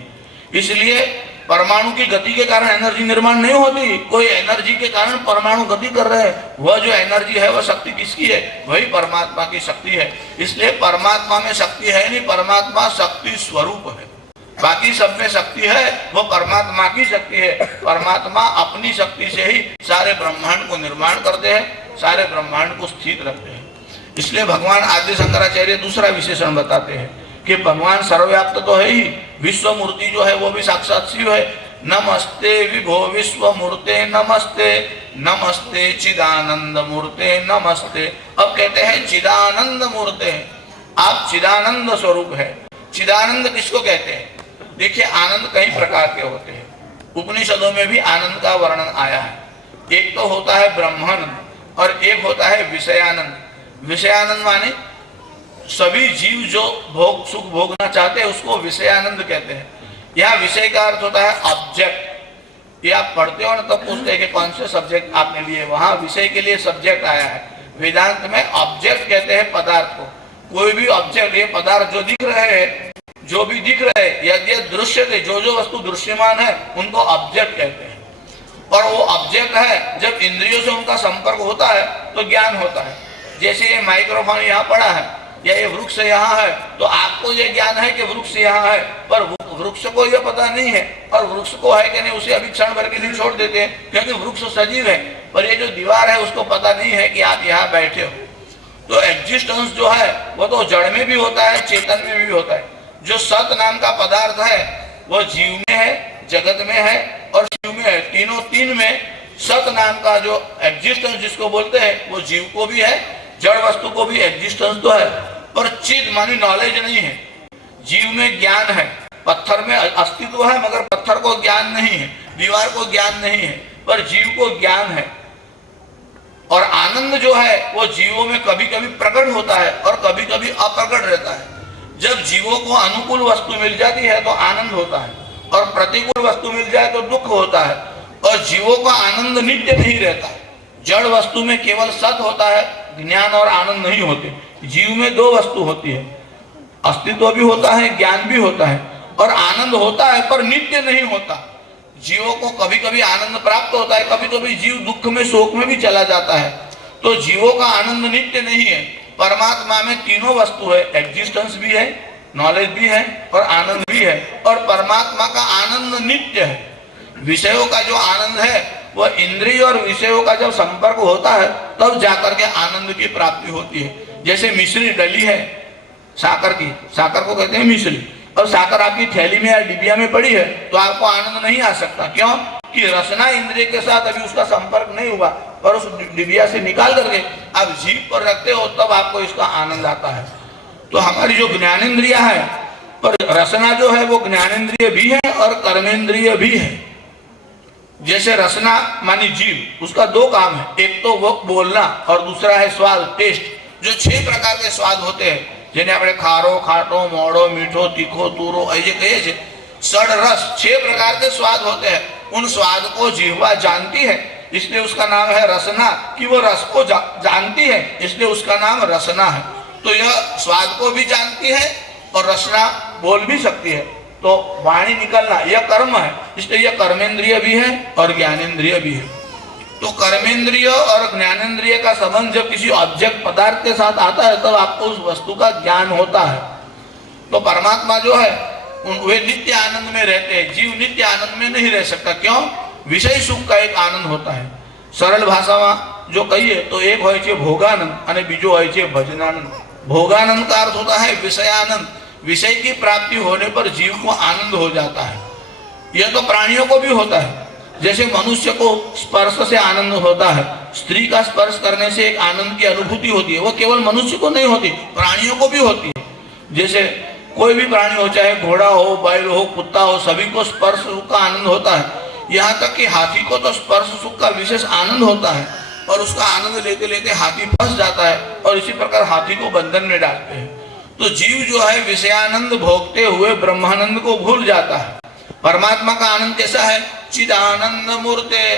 इसलिए परमाणु की गति के कारण एनर्जी निर्माण नहीं होती। कोई एनर्जी के कारण परमाणु गति कर रहे हैं, वह जो एनर्जी है वह शक्ति किसकी है? वही परमात्मा की शक्ति है। इसलिए परमात्मा में शक्ति है नहीं, परमात्मा शक्ति स्वरूप है। बाकी सब में शक्ति है, वो परमात्मा की शक्ति है। परमात्मा अपनी शक्ति से ही सारे ब्रह्मांड को निर्माण करते हैं, सारे ब्रह्मांड को स्थित रखते हैं। इसलिए भगवान आदि शंकराचार्य दूसरा विशेषण बताते हैं कि भगवान सर्वव्याप्त तो है ही, विश्व मूर्ति जो है वो भी साक्षात शिव है। नमस्ते विभो विश्व मूर्ते नमस्ते, नमस्ते चिदानंद मूर्ते नमस्ते। अब कहते हैं चिदानंद मूर्ते, आप चिदानंद स्वरूप है। चिदानंद किसको कहते हैं? देखिए, आनंद कई प्रकार के होते हैं। उपनिषदों में भी आनंद का वर्णन आया है। एक तो होता है ब्रह्मानंद और एक होता है विषयानंद। विषयानंद माने सभी जीव जो भोग सुख भोगना चाहते हैं उसको विषयानंद कहते हैं। यहाँ विषय का अर्थ होता है ऑब्जेक्ट। ये आप पढ़ते हो ना तब पूछते हैं कि कौन से सब्जेक्ट आपने लिए, वहां विषय के लिए सब्जेक्ट आया है। वेदांत में ऑब्जेक्ट कहते हैं पदार्थ को। कोई भी ऑब्जेक्ट, ये पदार्थ जो दिख रहे हैं, जो भी दिख रहे हैं, यदि दृश्य थे, जो वस्तु दृश्यमान है उनको ऑब्जेक्ट कहते हैं। और वो ऑब्जेक्ट है, जब इंद्रियों से उनका संपर्क होता है तो ज्ञान होता है। जैसे ये माइक्रोफोन यहाँ पड़ा है या ये वृक्ष यहाँ है, तो आपको ये ज्ञान है कि वृक्ष यहाँ है, पर वृक्ष को ये पता नहीं है। और वृक्ष को है कि नहीं उसे अभी क्षण भर के लिए छोड़ देते हैं, क्योंकि वृक्ष सजीव है, पर ये जो दीवार है उसको पता नहीं है कि आप यहाँ बैठे हो। तो एग्जिस्टेंस जो है वो तो जड़ में भी होता है, चेतन में भी होता है। जो सत नाम का पदार्थ है वो जीव में है, जगत में है और शिव में है। तीनों तीन में सत नाम का जो एग्जिस्टेंस जिसको बोलते हैं वो जीव को भी है, जड़ वस्तु को भी एग्जिस्टेंस तो है, पर चिद मानी नॉलेज नहीं है। जीव में ज्ञान है, पत्थर में अस्तित्व है मगर पत्थर को ज्ञान नहीं है, दीवार को ज्ञान नहीं है, पर जीव को ज्ञान है। और आनंद जो है वो जीवों में कभी कभी प्रकट होता है और कभी कभी अप्रकट रहता है। जब जीवों को अनुकूल वस्तु मिल जाती है तो आनंद होता है, और प्रतिकूल वस्तु मिल जाए तो दुख होता है। और जीवों का आनंद नित्य नहीं रहता है। जड़ वस्तु में केवल सत होता है, ज्ञान और आनंद नहीं होते। जीव में दो वस्तु होती है, अस्तित्व भी होता है, ज्ञान भी होता है, और आनंद होता है पर नित्य नहीं होता। जीवों को कभी कभी आनंद प्राप्त होता है, कभी कभी जीव दुख में शोक में भी चला जाता है। तो जीवों का आनंद नित्य नहीं है। परमात्मा में तीनों वस्तु है, एग्जिस्टेंस भी है, नॉलेज भी है और आनंद भी है। और परमात्मा का आनंद नित्य है। विषयों का जो आनंद है वह इंद्रिय और विषयों का जब संपर्क होता है तब जाकर के आनंद की प्राप्ति होती है। जैसे मिश्री डली है साकर की, साकर को कहते हैं मिश्री, और साकर आपकी थैली में या डिबिया में पड़ी है तो आपको आनंद नहीं आ सकता। क्यों? कि रसना इंद्रिय के साथ अभी उसका संपर्क नहीं हुआ, और उस डिबिया से निकाल करके आप जीभ पर रखते हो तब आपको इसका आनंद आता है। तो हमारी जो ज्ञानेंद्रिय है, पर रसना जो है वो ज्ञानेंद्रिय भी है और कर्मेंद्रिय भी है। जैसे रसना मानी जीव, उसका दो काम है, एक तो वो बोलना और दूसरा है स्वाद, टेस्ट। जो 6 प्रकार के स्वाद होते हैं, जिन्हें अपने खारो, खाटो, मोड़ो, मीठो, तीखो, तूरो ऐसे कहे छे, षड रस 6 प्रकार के स्वाद होते हैं। उन स्वाद को जिह्वा जानती है, इसलिए उसका नाम है रसना। कि वो रस को जानती है, इसलिए उसका नाम रसना है। तो यह स्वाद को भी जानती है और रसना बोल भी सकती है। तो वाणी निकलना यह कर्म है, इसलिए यह कर्मेंद्रिय भी है और ज्ञानेंद्रिय भी है। तो कर्मेंद्रिय और ज्ञानेंद्रिय का संबंध जब किसी ऑब्जेक्ट पदार्थ के साथ आता है तब आपको उस वस्तु का ज्ञान होता है। तो परमात्मा जो है वे नित्य आनंद में रहते हैं, जीव नित्य आनंद में नहीं रह सकता। क्यों? विषय सुख का एक आनंद होता है। सरल भाषा में जो कहिए तो एक હોય છે ભોગાનંદ અને બીજો હોય છે ભજનાનંદ। भोगानंद का अर्थ होता है विषयानंद। विषय की प्राप्ति होने पर जीव को आनंद हो जाता है। यह तो प्राणियों को भी होता है। जैसे मनुष्य को स्पर्श से आनंद होता है, स्त्री का स्पर्श करने से एक आनंद की अनुभूति होती है, वो केवल मनुष्य को नहीं होती, प्राणियों को भी होती है। जैसे कोई भी प्राणी हो, चाहे घोड़ा हो, बैल हो, कुत्ता हो, सभी को स्पर्श सुख का आनंद होता है। यहाँ तक कि हाथी को तो स्पर्श सुख का विशेष आनंद होता है और उसका आनंद लेते लेते हाथी फंस जाता है और इसी प्रकार हाथी को बंधन में डालते हैं। तो जीव जो है विषयानंद भोगते हुए ब्रह्मानंद को भूल जाता है। परमात्मा का आनंद कैसा है? चिदानंद मूर्ते।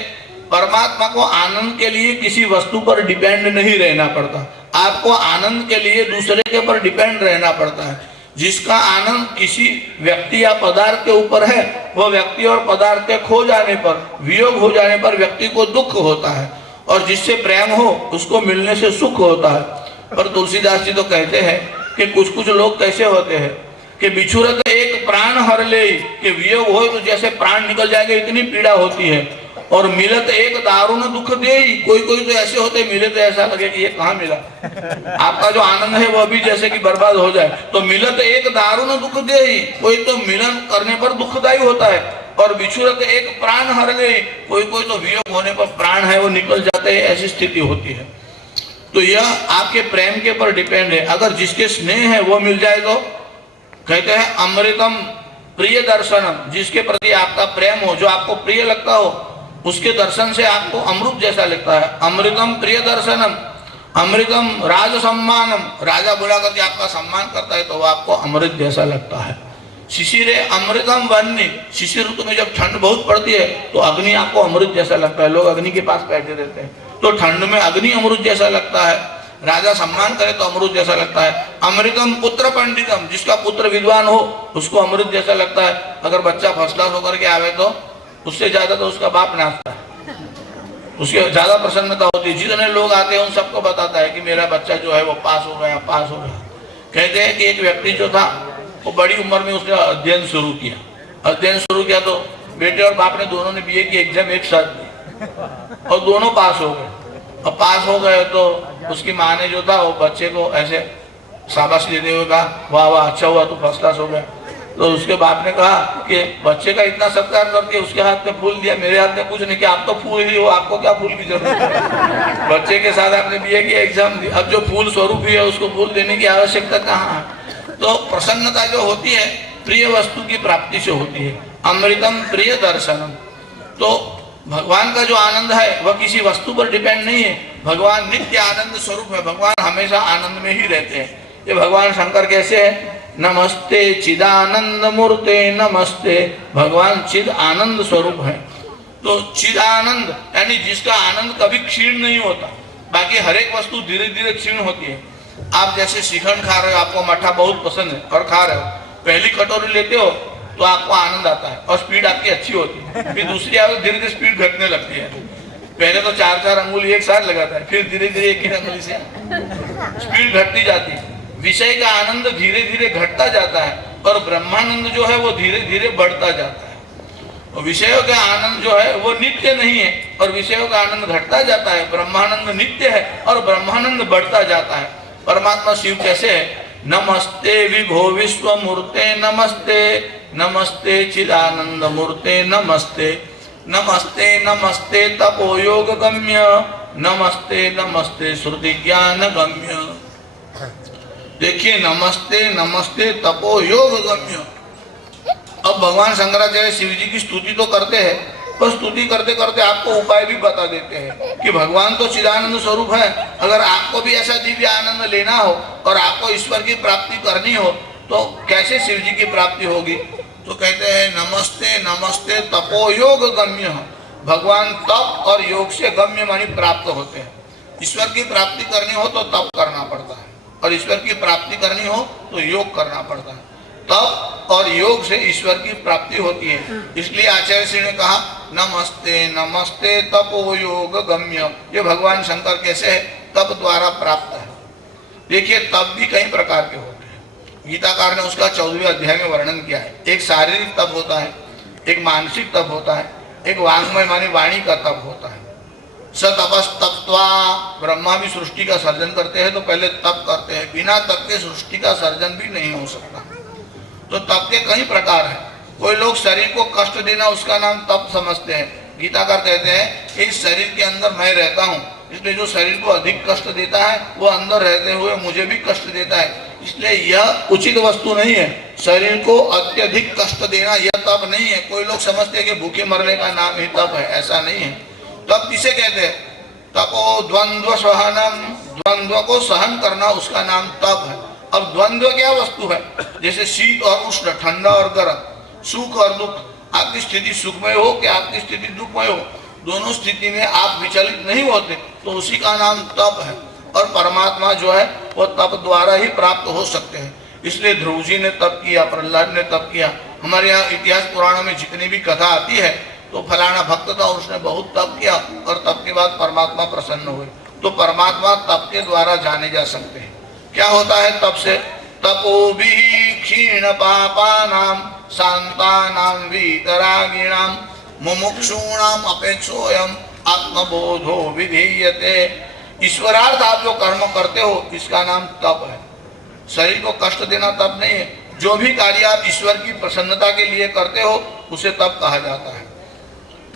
परमात्मा को आनंद के लिए किसी वस्तु पर डिपेंड नहीं रहना पड़ता। आपको आनंद के लिए दूसरे के ऊपर डिपेंड रहना पड़ता है। जिसका आनंद किसी व्यक्ति या पदार्थ के ऊपर है, वह व्यक्ति और पदार्थ के खो जाने पर, वियोग हो जाने पर व्यक्ति को दुख होता है, और जिससे प्रेम हो उसको मिलने से सुख होता है। पर तुलसीदास जी तो कहते हैं कि कुछ कुछ लोग कैसे होते हैं कि बिछुरत एक प्राण हर ले, कि वियोग हो तो जैसे प्राण निकल जाएगा इतनी पीड़ा होती है। और मिलत एक दारुण दुख दे, कोई कोई तो ऐसे होते मिले तो ऐसा लगे कि ये कहाँ मिला, आपका जो आनंद है वह भी जैसे कि बर्बाद हो जाए। तो मिलत एक दारुण दुख दे, कोई तो मिलन करने पर दुखदायी होता है। और बिछुरत एक प्राण हर ले, कोई कोई तो वियोग होने पर प्राण है वो निकल जाते हैं, ऐसी स्थिति होती है। तो यह आपके प्रेम के ऊपर डिपेंड है। अगर जिसके स्नेह है वो मिल जाए तो कहते हैं अमृतम प्रिय दर्शनम, जिसके प्रति आपका प्रेम हो, जो आपको प्रिय लगता हो, उसके दर्शन से आपको अमृत जैसा लगता है। अमृतम प्रिय दर्शनम, अमृतम राज सम्मानम, राजा बुला करके आपका सम्मान करता है तो वो आपको अमृत जैसा लगता है। शिशिरे अमृतम वन्य, शिशिर ऋतु में जब ठंड बहुत पड़ती है तो अग्नि आपको अमृत जैसा लगता है, लोग अग्नि के पास बैठे रहते हैं, तो ठंड में अग्नि अमृत जैसा लगता है। राजा सम्मान करे तो अमृत जैसा लगता है। अमृतम पुत्र पंडितम, जिसका पुत्र विद्वान हो उसको अमृत जैसा लगता है। अगर बच्चा फर्स्ट क्लास होकर के आवे तो उससे ज्यादा तो उसका बाप नाचता है, उसकी ज्यादा प्रसन्नता होती है। जितने लोग आते हैं उन सबको बताता है कि मेरा बच्चा जो है वो पास हो गया, पास हो गया। कहते हैं कि एक व्यक्ति जो था वो बड़ी उम्र में उसने अध्ययन शुरू किया तो बेटे और बाप ने दोनों ने बीए की एग्जाम एक साथ दी और दोनों पास हो गए। और पास हो गए तो उसकी माँ ने जो था वो बच्चे को ऐसे शाबाशी देते हुए कहा, वाह वाह अच्छा हुआ तू फर्स्ट क्लास हो गया। तो उसके बाप ने कहा कि बच्चे का इतना सत्कार करके उसके हाथ में फूल दिया, मेरे हाथ में कुछ नहीं किया, आप तो फूल ही हो, आपको क्या फूल की जरूरत है। बच्चे के साथ आपने बीए की एग्जाम दी, अब जो फूल स्वरूप ही है उसको फूल देने की आवश्यकता कहाँ है। तो प्रसन्नता जो होती है प्रिय वस्तु की प्राप्ति से होती है। अमृतम प्रिय दर्शनम, तो भगवान का जो आनंद है वह किसी वस्तु पर डिपेंड नहीं है। भगवान नित्य आनंद स्वरूप है, भगवान हमेशा आनंद में ही रहते हैं। ये भगवान शंकर कैसे है? नमस्ते चिदानंद मूर्ते नमस्ते, भगवान चिद आनंद स्वरूप है। तो चिद आनंद यानी जिसका आनंद कभी क्षीण नहीं होता। बाकी हर एक वस्तु धीरे धीरे क्षीण होती है। आप जैसे श्रीखंड खा रहे हो, आपको मठा बहुत पसंद है और खा रहे हो, पहली कटोरी लेते हो तो आपको आनंद आता है और स्पीड आपकी अच्छी होती है। फिर दूसरी आगे धीरे धीरे स्पीड घटने लगती है। पहले तो 4-4 अंगुली एक साथ लगाता है, फिर धीरे धीरे एक ही अंगुली से स्पीड घटती जाती है। विषय का आनंद धीरे धीरे घटता जाता है और ब्रह्मानंद जो है वो धीरे धीरे बढ़ता जाता है। और विषयों का आनंद जो है वो नित्य नहीं है और विषयों का आनंद घटता जाता है। ब्रह्मानंद नित्य है और ब्रह्मानंद बढ़ता जाता है। परमात्मा शिव कैसे है? नमस्ते विभो विश्व मूर्ते नमस्ते, नमस्ते चिदानंद मूर्ते नमस्ते, नमस्ते नमस्ते तपो योग गम्य, नमस्ते नमस्ते श्रुति ज्ञान गम्य। देखिए नमस्ते नमस्ते तपो योग गम्य। अब भगवान शंकराचार्य शिव जी की स्तुति तो करते हैं, पर स्तुति करते करते आपको उपाय भी बता देते हैं कि भगवान तो चिदानंद स्वरूप है। अगर आपको भी ऐसा दिव्य आनंद लेना हो और आपको ईश्वर की प्राप्ति करनी हो तो कैसे शिव जी की प्राप्ति होगी? तो कहते हैं नमस्ते नमस्ते तपो योग गम्य। भगवान तप और योग से गम्य मानी प्राप्त होते हैं। ईश्वर की प्राप्ति करनी हो तो तप करना पड़ता है और ईश्वर की प्राप्ति करनी हो तो योग करना पड़ता है। तप और योग से ईश्वर की प्राप्ति होती है। इसलिए आचार्य श्री ने कहा नमस्ते नमस्ते तपो योग गम्य। ये भगवान शंकर कैसे है? तप द्वारा प्राप्त है। देखिए तप भी कई प्रकार के होते हैं। गीताकार ने उसका 14वें अध्याय में वर्णन किया है। एक शारीरिक तप होता है, एक मानसिक तप होता है, एक वांग्मय मानी वाणी का तप होता है। स तपस्तप्त्वा, ब्रह्मा भी सृष्टि का सर्जन करते हैं तो पहले तप करते हैं। बिना तप के सृष्टि का सर्जन भी नहीं हो सकता। तो तप के कई प्रकार हैं। कोई लोग शरीर को कष्ट देना उसका नाम तप समझते हैं। गीताकार कहते हैं इस शरीर के अंदर मैं रहता हूँ, इसलिए जो शरीर को अधिक कष्ट देता है वो अंदर रहते हुए मुझे भी कष्ट देता है, इसलिए यह उचित वस्तु नहीं है। शरीर को अत्यधिक कष्ट देना यह तप नहीं है। कोई लोग समझते हैं कि भूखे मरने का नाम ही तप है, ऐसा नहीं है। तप किसे कहते हैं? तपो द्वंद्व सहनम, द्वंद्व को सहन करना उसका नाम तप है। अब द्वंद्व क्या वस्तु है? जैसे शीत और उष्ण, ठंडा और गर्म, सुख और दुख। आपकी स्थिति सुखमय हो कि आपकी स्थिति दुखमय हो, दोनों स्थिति में आप विचलित नहीं होते, तो उसी का नाम तप है। और परमात्मा जो है वो तप द्वारा ही प्राप्त हो सकते हैं। इसलिए ध्रुव जी ने तप किया, प्रहलाद ने तप किया। हमारे यहाँ इतिहास पुराणों में जितनी भी कथा आती है तो फलाना भक्त था, उसने बहुत तप किया और तप के बाद परमात्मा प्रसन्न हुए। तो परमात्मा तप के द्वारा जाने जा सकते हैं। क्या होता है तप से? तपो भी क्षीण पापानाम शांतानाम वीतरागिणाम मुमुक्षूणाम अपेक्षोयम आत्मबोधो विधीयते। ईश्वरार्थ आप जो कर्म करते हो इसका नाम तप है। शरीर को कष्ट देना तप नहीं है। जो भी कार्य आप ईश्वर की प्रसन्नता के लिए करते हो उसे तप कहा जाता है।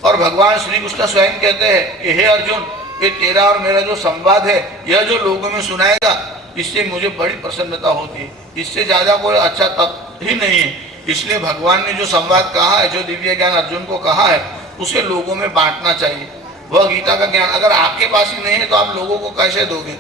और भगवान श्री कृष्ण स्वयं कहते हैं कि हे अर्जुन, ये तेरा और मेरा जो संवाद है यह जो लोगों में सुनाएगा इससे मुझे बड़ी प्रसन्नता होती है। इससे ज्यादा कोई अच्छा तप ही नहीं है। इसलिए भगवान ने जो संवाद कहा है, जो दिव्य ज्ञान अर्जुन को कहा है, उसे लोगों में बांटना चाहिए। वह गीता का ज्ञान अगर आपके पास ही नहीं है तो आप लोगों को कैसे दोगे?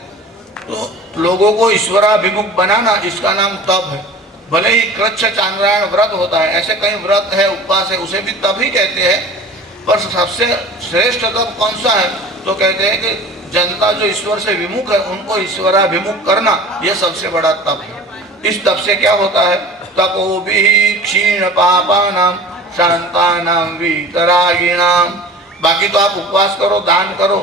तो लोगों को ईश्वराभिमुख बनाना इसका नाम तप है। भले ही कृच्छ चांद्रायण व्रत होता है, ऐसे कई व्रत है, उपवास है, उसे भी तप ही कहते हैं। पर सबसे श्रेष्ठ तप कौन सा है? तो कहते हैं कि जनता जो ईश्वर से विमुख है उनको ईश्वराभिमुख करना, यह सबसे बड़ा तप है। इस तप से क्या होता है? तपो भी क्षीण पापानाम शांतानाम वीतरागिणाम। बाकी तो आप उपवास करो, दान करो,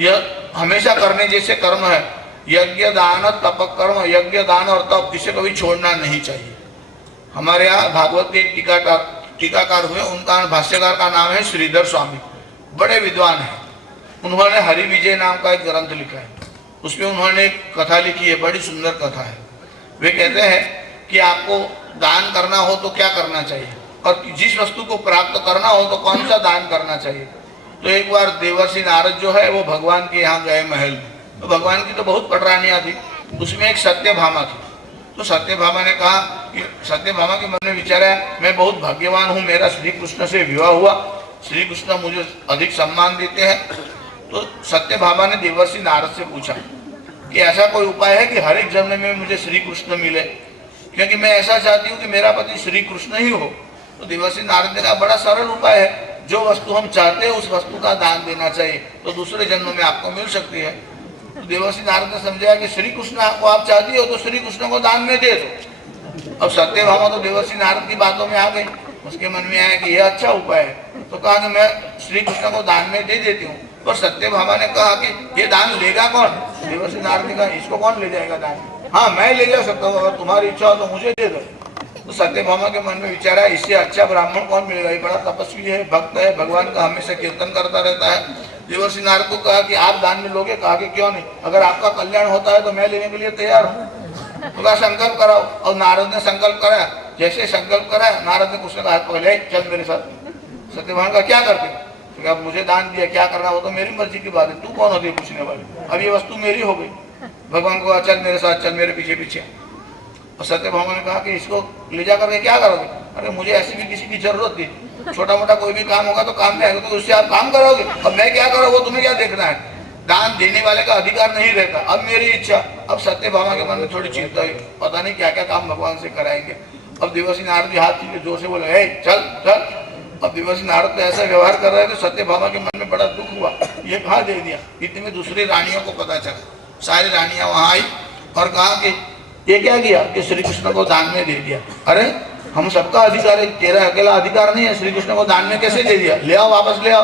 यह हमेशा करने जैसे कर्म है। यज्ञ दान तप कर्म, यज्ञ दान और तप इसे कभी छोड़ना नहीं चाहिए। हमारे यहाँ भागवत के टीकाकार हुए, उनका भाष्यकार का नाम है श्रीधर स्वामी, बड़े विद्वान हैं। उन्होंने हरि विजय नाम का एक ग्रंथ लिखा है, उसमें उन्होंने एक कथा लिखी है, बड़ी सुंदर कथा है। वे कहते हैं कि आपको दान करना हो तो क्या करना चाहिए, और जिस वस्तु को प्राप्त करना हो तो कौन सा दान करना चाहिए। तो एक बार देवर्षि नारद जो है वो भगवान के यहाँ गए महल में। तो भगवान की तो बहुत पटरानियाँ थी, उसमें एक सत्यभामा थी। तो सत्यभामा ने कहा कि सत्यभामा के मन में विचार है, मैं बहुत भाग्यवान हूँ, मेरा श्री कृष्ण से विवाह हुआ, श्री कृष्ण मुझे अधिक सम्मान देते हैं। तो सत्यभामा ने देवर्षि नारद से पूछा कि ऐसा कोई उपाय है कि हर एक जन्म में मुझे श्री कृष्ण मिले, क्योंकि मैं ऐसा चाहती हूँ कि मेरा पति श्री कृष्ण ही हो। तो देवर्षि नारद ने कहा बड़ा सरल उपाय है, जो वस्तु हम चाहते हैं उस वस्तु का दान देना चाहिए, तो दूसरे जन्म में आपको मिल सकती है। तो देवर्षि नारद ने समझा कि श्री कृष्ण को आप चाहती हो तो श्री कृष्ण को दान में दे दो। अब सत्यभामा तो देवर्षि नारद की बातों में आ गई, उसके मन में आया कि यह अच्छा उपाय है, तो कहा कि मैं श्री कृष्ण को दान में दे देती हूँ। पर सत्यभामा ने कहा कि ये दान लेगा कौन? देवर्षि नारद ने कहा इसको कौन ले जाएगा दान? हाँ मैं ले जा सकता हूँ, अगर तुम्हारी इच्छा हो तो मुझे दे दो। तो सत्यभामा के मन में विचार है इससे अच्छा ब्राह्मण कौन मिलेगा, ये बड़ा तपस्वी है, भक्त है, भगवान का हमेशा कीर्तन करता रहता है। देवर्षि नारद को कहा कि आप दान में लोगे? कहा कि क्यों नहीं, अगर आपका कल्याण होता है तो मैं लेने के लिए तैयार हूँ। तो कहा संकल्प कराओ। और नारद ने संकल्प कराया। जैसे संकल्प कराया नारद ने कृष्ण का हाथ पकड़े, चल मेरे साथ। सत्यभामा का क्या करते? तो अब मुझे दान दिया, क्या करना हो तो मेरी मर्जी की बात है, तू कौन होती है पूछने वाली, अब ये वस्तु मेरी हो गई। भगवान को कहा चल मेरे साथ, चल मेरे पीछे पीछे। और सत्यभामा ने कहा कि इसको ले जा करके क्या करोगे? अरे मुझे ऐसी भी किसी की जरूरत थी, छोटा मोटा कोई भी काम होगा तो काम में आएगा, तो उससे आप काम कराओगे, अब मैं क्या करूँ वो तुम्हें क्या देखना है? दान देने वाले का अधिकार नहीं रहता। अब मेरी इच्छा। अब सत्यभामा के मन में थोड़ी चिंता हुई, पता नहीं क्या क्या काम भगवान से कराएंगे। अब देवर्षि नारद भी हाथ खींचे जोर से बोले हे चल चल। अब देवर्षि नारद तो ऐसा व्यवहार कर रहे थे, सत्यभामा के मन में बड़ा दुख हुआ, ये कहाँ दे दिया। इतने में दूसरी रानियों को पता चला, सारी रानियां वहां आई और कहा कि ये क्या किया कि श्री कृष्ण को दान में दे दिया। अरे हम सबका अधिकार है, तेरा अकेला अधिकार नहीं है, श्री कृष्ण को दान में कैसे दे दिया, ले आओ वापस ले आओ।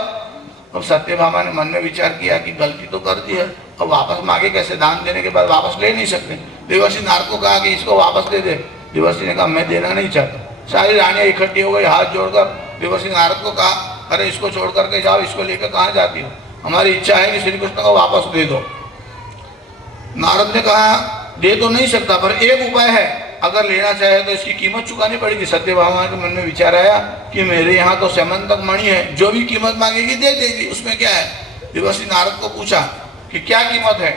अब सत्यभामा ने मन में विचार किया कि गलती तो कर दी है, अब वापस मांगे कैसे, दान देने के बाद वापस ले नहीं सकते। देवर्षि नारद को कहा कि इसको वापस दे दे। देवर्षि ने कहा मैं देना नहीं चाहता। सारी रानियां इकट्ठी हो गई, हाथ जोड़कर देवर्षि नारद को कहा अरे इसको छोड़ करके जाओ, इसको लेकर कहाँ जाती हो, हमारी इच्छा है कि श्री कृष्ण को वापस दे दो। नारद ने कहा दे तो नहीं सकता, पर एक उपाय है, अगर लेना चाहे तो इसकी कीमत चुकानी पड़ेगी। सत्यभामा के मन में विचार आया कि मेरे यहाँ तो स्यमंतक मणि है, जो भी कीमत मांगेगी दे देगी, उसमें क्या है। देवर्षि नारद को पूछा कि क्या कीमत है।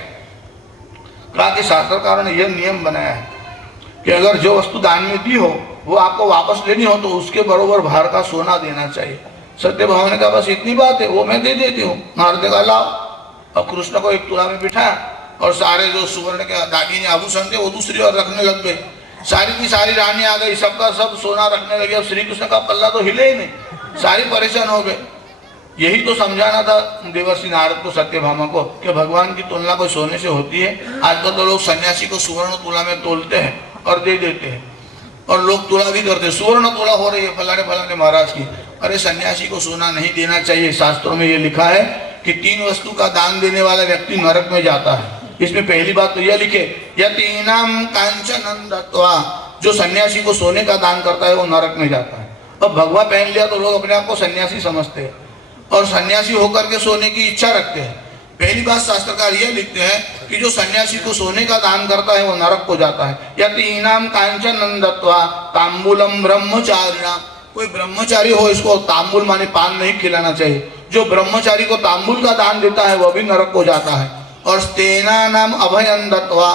कहा कि शास्त्रकारों ने यह नियम बनाया है कि अगर जो वस्तु दान में दी हो वो आपको वापस लेनी हो तो उसके बरोबर भार का सोना देना चाहिए। सत्यभामा ने कहा बस इतनी बात है, वो मैं दे देती हूँ। नारद ने कहा लाओ। और कृष्ण को एक तुला में बिठाया और सारे जो सुवर्ण के दागिने आभूषण थे वो दूसरी ओर रखने लग गए। सारी की सारी रानी आ गई, सबका सब सोना रखने लगे। अब श्री कृष्ण का पल्ला तो हिले ही नहीं, सारी परेशान हो गए। यही तो समझाना था देवर्षि नारद को सत्यभामा को कि भगवान की तुलना कोई सोने से होती है। आजकल तो लोग सन्यासी को सुवर्ण तुला में तोलते हैं और दे देते हैं, और लोग तुला भी करते हैं, सुवर्ण तुला हो रही है फलाने फलाने महाराज की। अरे सन्यासी को सोना नहीं देना चाहिए। शास्त्रों में ये लिखा है कि 3 वस्तु का दान देने वाला व्यक्ति नरक में जाता है। इसमें पहली बात तो यह लिखे यतीनाम कांचन दत्वा, जो सन्यासी को सोने का दान करता है वो नरक में जाता है। अब भगवा पहन लिया तो लोग अपने आप को सन्यासी समझते हैं और सन्यासी होकर के सोने की इच्छा रखते हैं। पहली बात शास्त्रकार यह लिखते हैं कि जो सन्यासी को सोने का दान करता है वो नरक को जाता है। यतीनाम कांचन दत्वा तांबूलम ब्रह्मचारिणाम, कोई ब्रह्मचारी हो इसको तांबुल माने पान नहीं खिलाना चाहिए। जो ब्रह्मचारी को तांबुल का दान देता है वह भी नरक को जाता है। और स्तेना नाम अभयं दत्वा,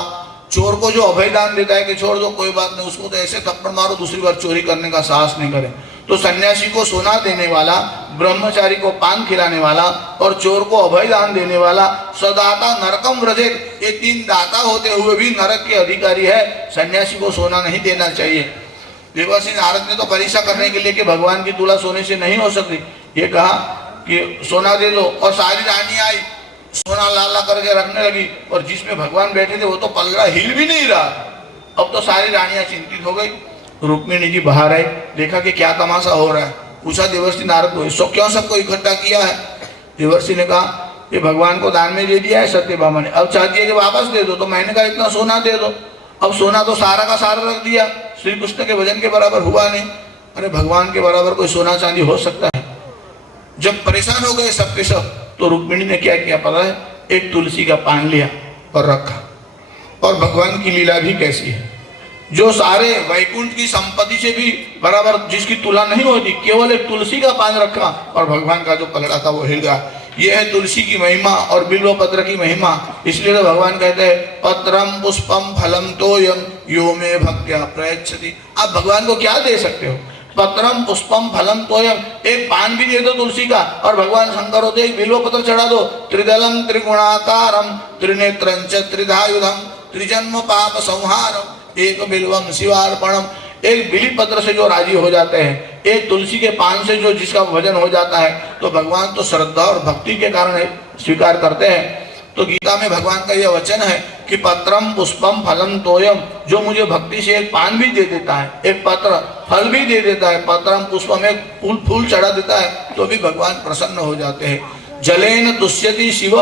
चोर को जो अभय दान देता है कि छोड़ दो कोई बात नहीं, उसको तो ऐसे थप्पड़ मारो दूसरी बार चोरी करने का साहस नहीं करे। तो सन्यासी को सोना देने वाला, ब्रह्मचारी को पान खिलाने वाला और चोर को अभय दान देने वाला सदाता नरकम व्रजेत, ये 3 दाता होते हुए भी नरक के अधिकारी है। सन्यासी को सोना नहीं देना चाहिए। देवर्षि नारद ने तो परीक्षा करने के लिए कि भगवान की तुला सोने से नहीं हो सकती, ये कहा कि सोना दे दो। और सारी रानी आई, सोना लाला करके रखने लगी, और जिसमें भगवान बैठे थे वो तो पलड़ा हिल भी नहीं रहा। अब तो सारी रानियां चिंतित हो गई। रुक्मिणी जी बाहर आई, देखा कि क्या तमाशा हो रहा है। पूछा देवर्षि नारद को, इसको क्यों सबको इकट्ठा किया है? देवर्षि ने कहा कि भगवान को दान में दे दिया है सत्यभामा ने, अब चाहती है कि वापस दे दो। तो मैंने कहा इतना सोना दे दो। अब सोना तो सारा का सारा रख दिया, श्री कृष्ण के वजन के बराबर हुआ नहीं। अरे भगवान के बराबर कोई सोना चांदी हो सकता है? जब परेशान हो गए सबके सब, तो रुक्मिणी ने क्या किया पता है? एक तुलसी का पान लिया और रखा। और भगवान की लीला भी कैसी है, जो सारे वैकुंठ की संपत्ति से भी बराबर जिसकी तुलना नहीं होती, केवल एक तुलसी का पान रखा और भगवान का जो पलड़ा था वो हिल गया। यह है तुलसी की महिमा और बिल्व पत्र की महिमा। इसलिए तो भगवान कहते हैं पत्रम पुष्पम फलम तोयम यो मे भक्त्या प्रयच्छति। आप भगवान को क्या दे सकते हो? पत्रम पुष्पम फलम तोयम, एक पान भी दे दो तुलसी का, और भगवान शंकर होते एक बिल्व पत्र चढ़ा दो। त्रिदलम त्रिगुणाकारम त्रिनेत्रंच त्रिधायुधम त्रिजन्म पाप संहारम एक बिल्वम शिवार्पणम। एक बिली पत्र से जो राजी हो जाते हैं, एक तुलसी के पान से जो जिसका वजन हो जाता है, तो भगवान तो श्रद्धा और भक्ति के कारण स्वीकार करते हैं। तो गीता में भगवान का यह वचन है कि पत्रम पुष्पम फलम तोयम, जो मुझे भक्ति से एक पान भी दे देता है, एक पत्र फल भी दे देता है, पत्रम पुष्पम एक फूल चढ़ा देता है, तो भी भगवान प्रसन्न हो जाते हैं। जलेन तुष्यति शिव,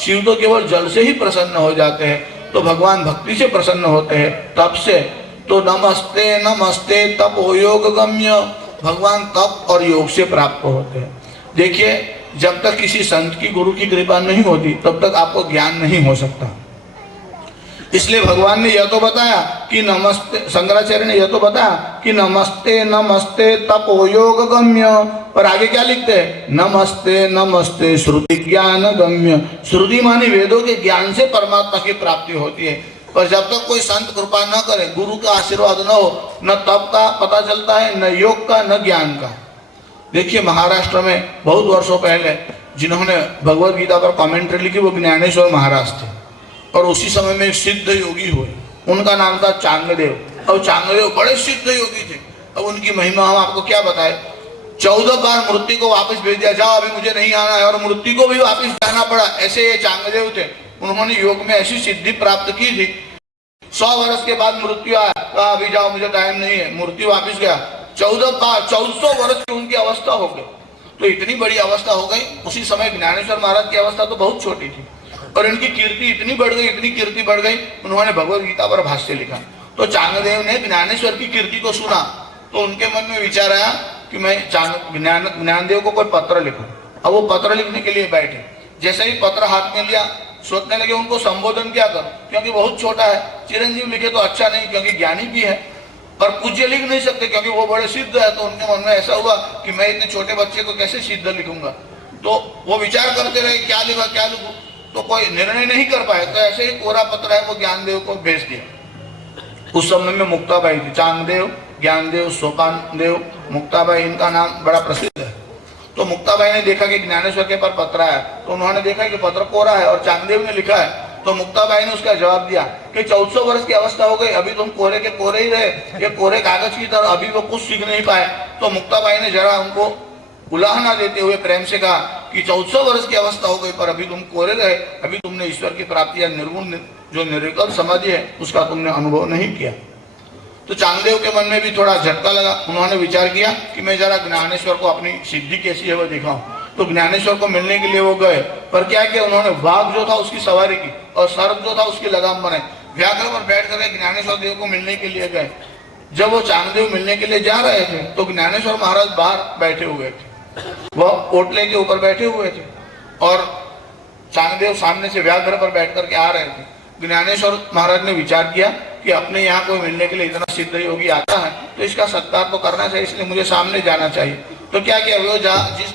शिव तो केवल जल से ही प्रसन्न हो जाते हैं। तो भगवान भक्ति से प्रसन्न होते हैं, तप से। तो नमस्ते नमस्ते तपो योग गम्य, भगवान तप और योग से प्राप्त होते हैं। देखिए, जब तक किसी संत की गुरु की कृपा नहीं होती तब तक आपको ज्ञान नहीं हो सकता। इसलिए भगवान ने यह तो बताया कि नमस्ते, शंकराचार्य ने यह तो बताया कि नमस्ते नमस्ते तपो योग गम्य, और आगे क्या लिखते हैं? नमस्ते नमस्ते श्रुति ज्ञान गम्य। श्रुति माने वेदों के ज्ञान से परमात्मा की प्राप्ति होती है। पर जब तक कोई संत कृपा न करे, गुरु का आशीर्वाद न हो, न तप का पता चलता है, न योग का, न ज्ञान का। देखिए, महाराष्ट्र में बहुत वर्षों पहले जिन्होंने भगवद गीता पर कमेंट्री लिखी वो ज्ञानेश्वर महाराज थे, और उसी समय में एक सिद्ध योगी हुए, उनका नाम था चांगदेव। और चांगदेव बड़े सिद्ध योगी थे। अब उनकी महिमा हम आपको क्या बताए। 14 बार मृत्यु को वापस भेज दिया, जाओ अभी मुझे नहीं आना है, और मृत्यु को भी वापस जाना पड़ा। ऐसे ये चांगदेव थे, उन्होंने योग में ऐसी सिद्धि प्राप्त की थी। 100 वर्ष के बाद मृत्यु आया, कहा अभी जाओ मुझे टाइम नहीं है, मृत्यु वापस गया। 14 बार 1400 वर्ष की उनकी अवस्था हो गई। तो इतनी बड़ी अवस्था हो गई। उसी समय ज्ञानेश्वर महाराज की अवस्था तो बहुत छोटी थी, और इनकी कीर्ति इतनी बढ़ गई, इतनी कीर्ति बढ़ गई, उन्होंने भगवद गीता पर भाष्य लिखा। तो चांगदेव ने ज्ञानेश्वर की कीर्ति को सुना, तो उनके मन में विचार आया कि मैं ज्ञानदेव को कोई पत्र लिखूं। अब वो पत्र लिखने के लिए बैठे, जैसे ही पत्र हाथ में लिया, सोचने लगे उनको संबोधन क्या करूं, क्योंकि बहुत छोटा है। चिरंजीव लिखे तो अच्छा नहीं, क्योंकि ज्ञानी भी है, और पूज्य लिख नहीं सकते क्योंकि वो बड़े सिद्ध है। तो उनके मन में ऐसा हुआ कि मैं इतने छोटे बच्चे को कैसे सिद्ध लिखूंगा। तो वो विचार करते रहे क्या लिखा, क्या लिखूं, तो कोई निर्णय नहीं कर पाए। तो ऐसे ही कोरा पत्र है वो ज्ञानदेव को भेज दिया। उस समय में मुक्ताबाई थी, चांगदेव ज्ञानदेव, सोपानदेव, मुक्ताबाई, इनका नाम बड़ा प्रसिद्ध है। तो मुक्ताबाई ने देखा कि ज्ञानेश्वर के पर पत्र आया, तो उन्होंने देखा कि पत्र कोरा है और चांगदेव ने लिखा है। तो मुक्ताबाई ने उसका जवाब दिया कि 1400 वर्ष की अवस्था हो गई, अभी तुम कोरे के कोरे ही रहे, ये कोरे कागज की तरह, अभी वो कुछ सीख नहीं पाए। तो मुक्ताबाई ने जरा उनको उलाहना देते हुए प्रेम से कहा कि 1400 वर्ष की अवस्था हो गई पर अभी तुम कोरे रहे, अभी तुमने ईश्वर की प्राप्ति या निर्गुण जो निर्विकल्प समाधि है उसका तुमने अनुभव नहीं किया। तो चांगदेव के मन में भी थोड़ा झटका लगा। उन्होंने विचार किया कि मैं जरा ज्ञानेश्वर को अपनी सिद्धि कैसी है वो दिखाऊं। तो ज्ञानेश्वर को मिलने के लिए वो गए, पर क्या किया उन्होंने, बाघ जो था उसकी सवारी की और सर्प जो था उसकी लगाम बनाई। व्याघ्र पर बैठ कर ज्ञानेश्वर देव को मिलने के लिए गए। जब वो चांगदेव मिलने के लिए जा रहे थे तो ज्ञानेश्वर महाराज बाहर बैठे हुए थे, वह ओटले के ऊपर बैठे हुए थे और चांगदेव सामने से व्याघ्र पर बैठ करके आ रहे थे। ज्ञानेश्वर महाराज ने विचार किया कि अपने यहाँ कोई मिलने के लिए इतना सिद्ध योगी आता है तो इसका सत्कार तो करना चाहिए, इसलिए मुझे सामने जाना चाहिए। तो क्या किया, वो जिस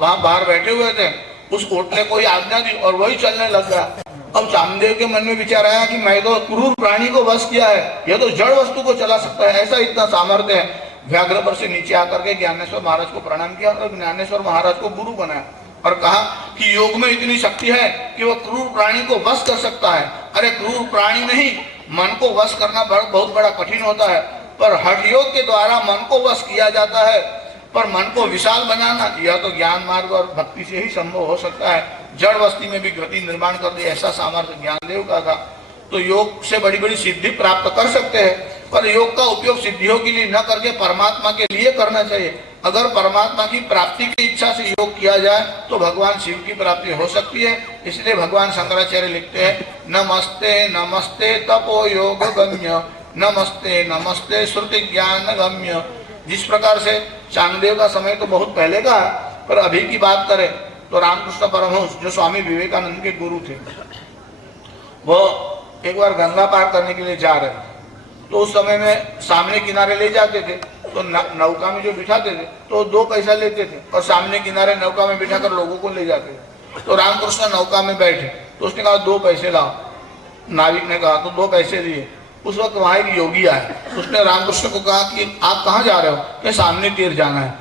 वहां बाहर बैठे हुए थे उस ओटले को ही आज्ञा दी और वही चलने लग गया। अब चांगदेव के मन में विचार आया कि मैं तो क्रूर प्राणी को वश किया है, यह तो जड़ वस्तु को चला सकता है, ऐसा इतना सामर्थ्य है। व्याघ्र पर से नीचे आकर के ज्ञानेश्वर महाराज को प्रणाम किया और ज्ञानेश्वर महाराज को गुरु बनाया और कहा कि योग में इतनी शक्ति है कि वह क्रूर प्राणी को वश कर सकता है। अरे क्रूर प्राणी नहीं, मन को वश करना बहुत बड़ा कठिन होता है, पर हठ योग के द्वारा मन को वश किया जाता है। पर मन को विशाल बनाना यह तो ज्ञान मार्ग और भक्ति से ही संभव हो सकता है। जड़ वस्ती में भी गति निर्माण कर दे ऐसा सामर्थ्य ज्ञानदेव का था। तो योग से बड़ी बड़ी सिद्धि प्राप्त कर सकते हैं, पर योग का उपयोग सिद्धियों के लिए न करके परमात्मा के लिए करना चाहिए। अगर परमात्मा की प्राप्ति की इच्छा से योग किया जाए तो भगवान शिव की प्राप्ति हो सकती है। इसलिए भगवान शंकराचार्य लिखते हैं, नमस्ते नमस्ते तपो योग गम्य, नमस्ते नमस्ते श्रुति ज्ञान गम्य। जिस प्रकार से चांगदेव का समय तो बहुत पहले का है, पर अभी की बात करें तो रामकृष्ण परमहंस जो स्वामी विवेकानंद के गुरु थे, वो एक बार गंगा पार करने के लिए जा रहे थे। तो उस समय में सामने किनारे ले जाते थे तो नौका में जो बिठाते थे तो 2 पैसा लेते थे और सामने किनारे नौका में बिठाकर लोगों को ले जाते थे। तो रामकृष्ण नौका में बैठे तो उसने कहा 2 पैसे लाओ। नाविक ने कहा तो 2 पैसे दिए। उस वक्त वहां एक योगी आया, उसने रामकृष्ण को कहा कि आप कहाँ जा रहे हो? कि सामने तीर जाना है।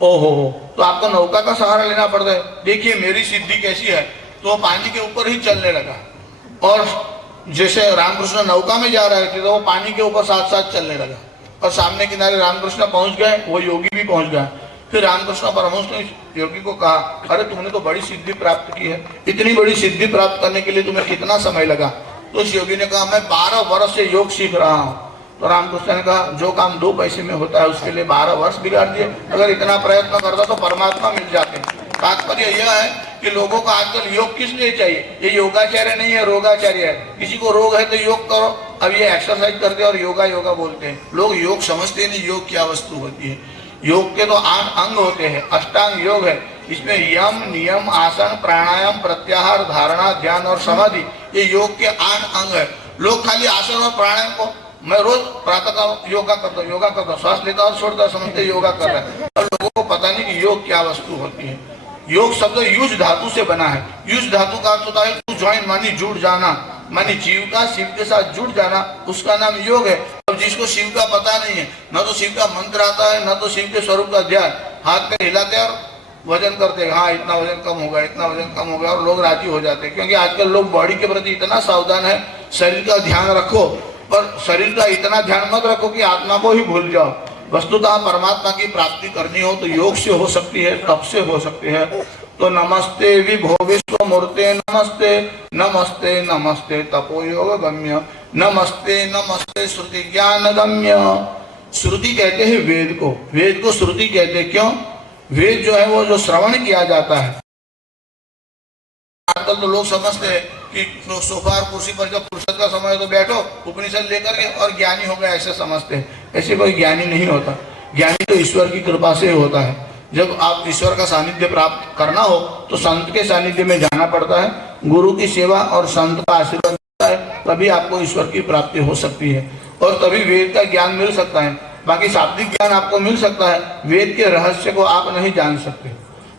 ओहो, तो आपको नौका का सहारा लेना पड़ता है। देखिए मेरी सिद्धि कैसी है। तो वो पानी के ऊपर ही चलने लगा और जैसे रामकृष्ण नौका में जा रहे थे तो वो पानी के ऊपर साथ साथ चलने लगा और सामने किनारे रामकृष्ण पहुंच गए, वो योगी भी पहुंच गया। फिर रामकृष्ण परमहंस ने योगी को कहा, अरे तुमने तो बड़ी सिद्धि प्राप्त की है, इतनी बड़ी सिद्धि प्राप्त करने के लिए तुम्हें कितना समय लगा? तो उस योगी ने कहा, मैं 12 वर्ष से योग सीख रहा हूँ। तो रामकृष्ण ने कहा, जो काम 2 पैसे में होता है उसके लिए 12 वर्ष बिगाड़ दिए। अगर इतना प्रयत्न करता तो परमात्मा मिल जाते। तात्पर्य यह है कि लोगों को आजकल योग किस लिए चाहिए? ये योगाचार्य नहीं है, रोगाचार्य है। किसी को रोग है तो योग करो, अब ये एक्सरसाइज करते और योगा योगा बोलते हैं। लोग योग समझते नहीं योग क्या वस्तु होती है। योग के तो 8 अंग होते हैं, अष्टांग योग है। इसमें यम, नियम, आसन, प्राणायाम, प्रत्याहार, धारणा, ध्यान और समाधि, ये योग के 8 अंग है। लोग खाली आसन और प्राणायाम को, मैं रोज प्रातः योगा करता हूँ, श्वास लेता और छोड़ता, समझते योगा कर रहा है। और लोगों को पता नहीं कि योग क्या वस्तु होती है। योग शब्द युज धातु से बना है। युज धातु का अर्थ होता है टू ज्वाइन, मानी जुड़ जाना, मानी जीव का शिव के साथ जुड़ जाना, उसका नाम योग है। अब जिसको शिव का पता नहीं है, न तो शिव का मंत्र आता है, न तो शिव के स्वरूप का ध्यान, हाथ में हिलाते और वजन करते हैं, हाँ इतना वजन कम होगा, इतना वजन कम होगा, और लोग राजी हो जाते हैं। क्योंकि आजकल लोग बॉडी के प्रति इतना सावधान है, शरीर का ध्यान रखो, पर शरीर का इतना ध्यान मत रखो कि आत्मा को ही भूल जाओ। वस्तुतः परमात्मा की प्राप्ति करनी हो तो योग से हो सकती है, तप से हो सकती है। तो नमस्ते विभो विश्व मूर्ते, नमस्ते नमस्ते नमस्ते तपो योग गम्य, नमस्ते नमस्ते श्रुति ज्ञान गम्य। श्रुति कहते हैं वेद को, वेद को श्रुति कहते हैं। क्यों? वेद जो है वो जो श्रवण किया जाता है। आजकल तो लोग समझते हैं कि सोफा और कुर्सी पर जब फुर्सत का समय तो बैठो, उपनिषद लेकर के और ज्ञानी हो गए, ऐसे समझते हैं। ऐसे कोई ज्ञानी नहीं होता। ज्ञानी तो ईश्वर की कृपा से होता है। जब आप ईश्वर का सानिध्य प्राप्त करना हो तो संत के सानिध्य में जाना पड़ता है, गुरु की सेवा और संत का आशीर्वाद मिलता है, तभी आपको ईश्वर की प्राप्ति हो सकती है और तभी वेद का ज्ञान मिल सकता है। बाकी शाब्दिक ज्ञान आपको मिल सकता है, वेद के रहस्य को आप नहीं जान सकते।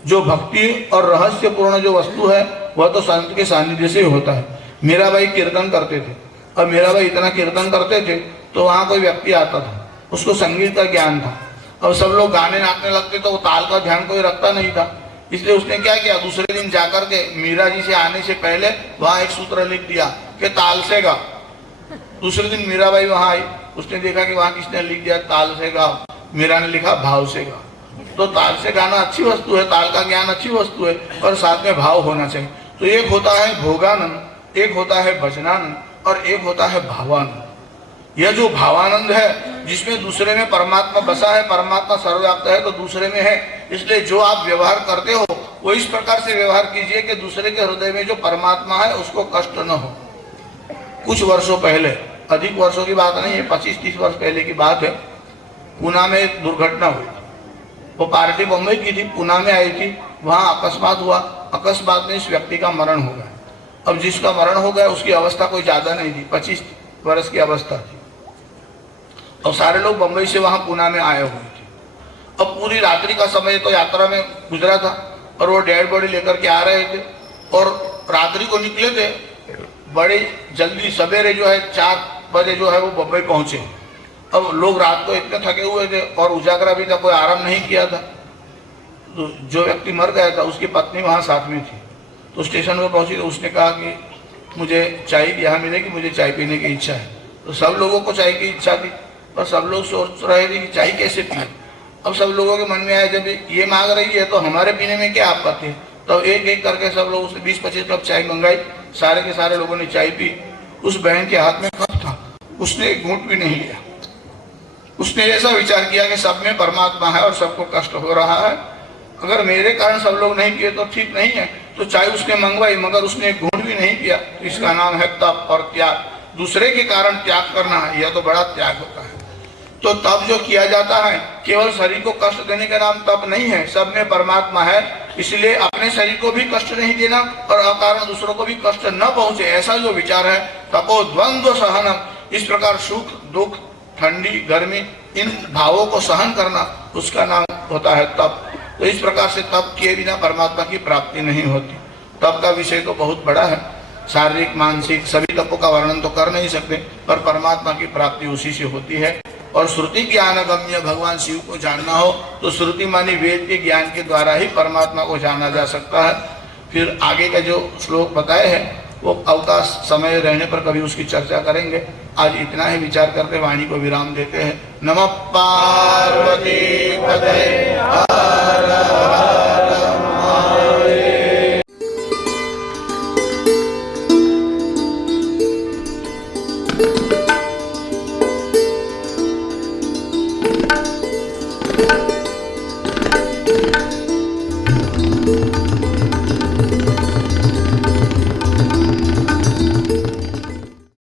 जो भक्ति और रहस्यपूर्ण जो वस्तु है वह तो संत के सानिध्य से होता है। मीराबाई कीर्तन करते थे और मीराबाई इतना कीर्तन करते थे तो वहाँ कोई व्यक्ति आता था उसको संगीत का ज्ञान था। अब सब लोग गाने नाचने लगते तो वो ताल का ध्यान कोई रखता नहीं था, इसलिए उसने क्या किया, दूसरे दिन जाकर के मीरा जी से आने से पहले वहां एक सूत्र लिख दिया कि ताल से गा। दूसरे दिन मीराबाई वहां आई, उसने देखा कि वहां किसने लिख दिया ताल से गा, मीरा ने लिखा भाव से गा। तो ताल से गाना अच्छी वस्तु है, ताल का ज्ञान अच्छी वस्तु है, और साथ में भाव होना चाहिए। तो एक होता है भोगानंद, एक होता है भजनानंद, और एक होता है भावानंद। यह जो भावानंद है, जिसमें दूसरे में परमात्मा बसा है, परमात्मा सर्वव्याप्त है तो दूसरे में है, इसलिए जो आप व्यवहार करते हो वो इस प्रकार से व्यवहार कीजिए कि दूसरे के हृदय में जो परमात्मा है उसको कष्ट न हो। कुछ वर्षों पहले, अधिक वर्षों की बात नहीं है, 25-30 वर्ष पहले की बात है, पुणे में एक दुर्घटना हुई। वो पार्टी बम्बई की थी, पुणे में आई थी, वहां अकस्मात हुआ, अकस्मात में इस व्यक्ति का मरण हो गया। अब जिसका मरण हो गया उसकी अवस्था कोई ज्यादा नहीं थी, 25 वर्ष की अवस्था थी, और सारे लोग बम्बई से वहां पुणे में आए हुए थे। अब पूरी रात्रि का समय तो यात्रा में गुजरा था, और वो डेड बॉडी लेकर के आ रहे थे, और रात्रि को निकले थे, बड़े जल्दी सवेरे जो है 4 बजे जो है वो बम्बई पहुंचे। अब लोग रात को इतने थके हुए थे और उजागरा भी था, कोई आराम नहीं किया था। तो जो व्यक्ति मर गया था उसकी पत्नी वहां साथ में थी, तो स्टेशन पर पहुंची तो उसने कहा कि मुझे चाय यहाँ मिलेगी, मुझे चाय पीने की इच्छा है। तो सब लोगों को चाय की इच्छा थी, और सब लोग सोच रहे थे कि चाय कैसे पिए। अब सब लोगों के मन में आया जब ये मांग रही है तो हमारे पीने में क्या आपत्ति है। तो एक एक करके सब लोग उसने 20-25 कप चाय मंगाई, सारे के सारे लोगों ने चाय पी। उस बहन के हाथ में कप था, उसने एक घूंट भी नहीं लिया। उसने ऐसा विचार किया कि सब में परमात्मा है और सबको कष्ट हो रहा है, अगर मेरे कारण सब लोग नहीं पिए तो ठीक नहीं है। तो चाय उसने मंगवाई, मगर उसने एक घूंट भी नहीं पिया। इसका नाम है तप और त्याग। दूसरे के कारण त्याग करना, यह तो बड़ा त्याग होता है। तो तप जो किया जाता है केवल शरीर को कष्ट देने का नाम तप नहीं है, सब में परमात्मा है, इसलिए अपने शरीर को भी कष्ट नहीं देना और अकारण दूसरों को भी कष्ट न पहुंचे, ऐसा जो विचार है। तपो द्वंद्व सहनम, इस प्रकार सुख दुख ठंडी गर्मी इन भावों को सहन करना, उसका नाम होता है तप। तो इस प्रकार से तप किए बिना परमात्मा की प्राप्ति नहीं होती। तप का विषय तो बहुत बड़ा है, शारीरिक मानसिक सभी तपों का वर्णन तो कर नहीं सकते, पर परमात्मा की प्राप्ति उसी से होती है। और श्रुति ज्ञान गम्य, भगवान शिव को जानना हो तो श्रुति मानी वेद के ज्ञान के द्वारा ही परमात्मा को जाना जा सकता है। फिर आगे का जो श्लोक बताए हैं वो अवकाश समय रहने पर कभी उसकी चर्चा करेंगे। आज इतना ही विचार करके वाणी को विराम देते हैं। नमः पार्वती पतये हर हर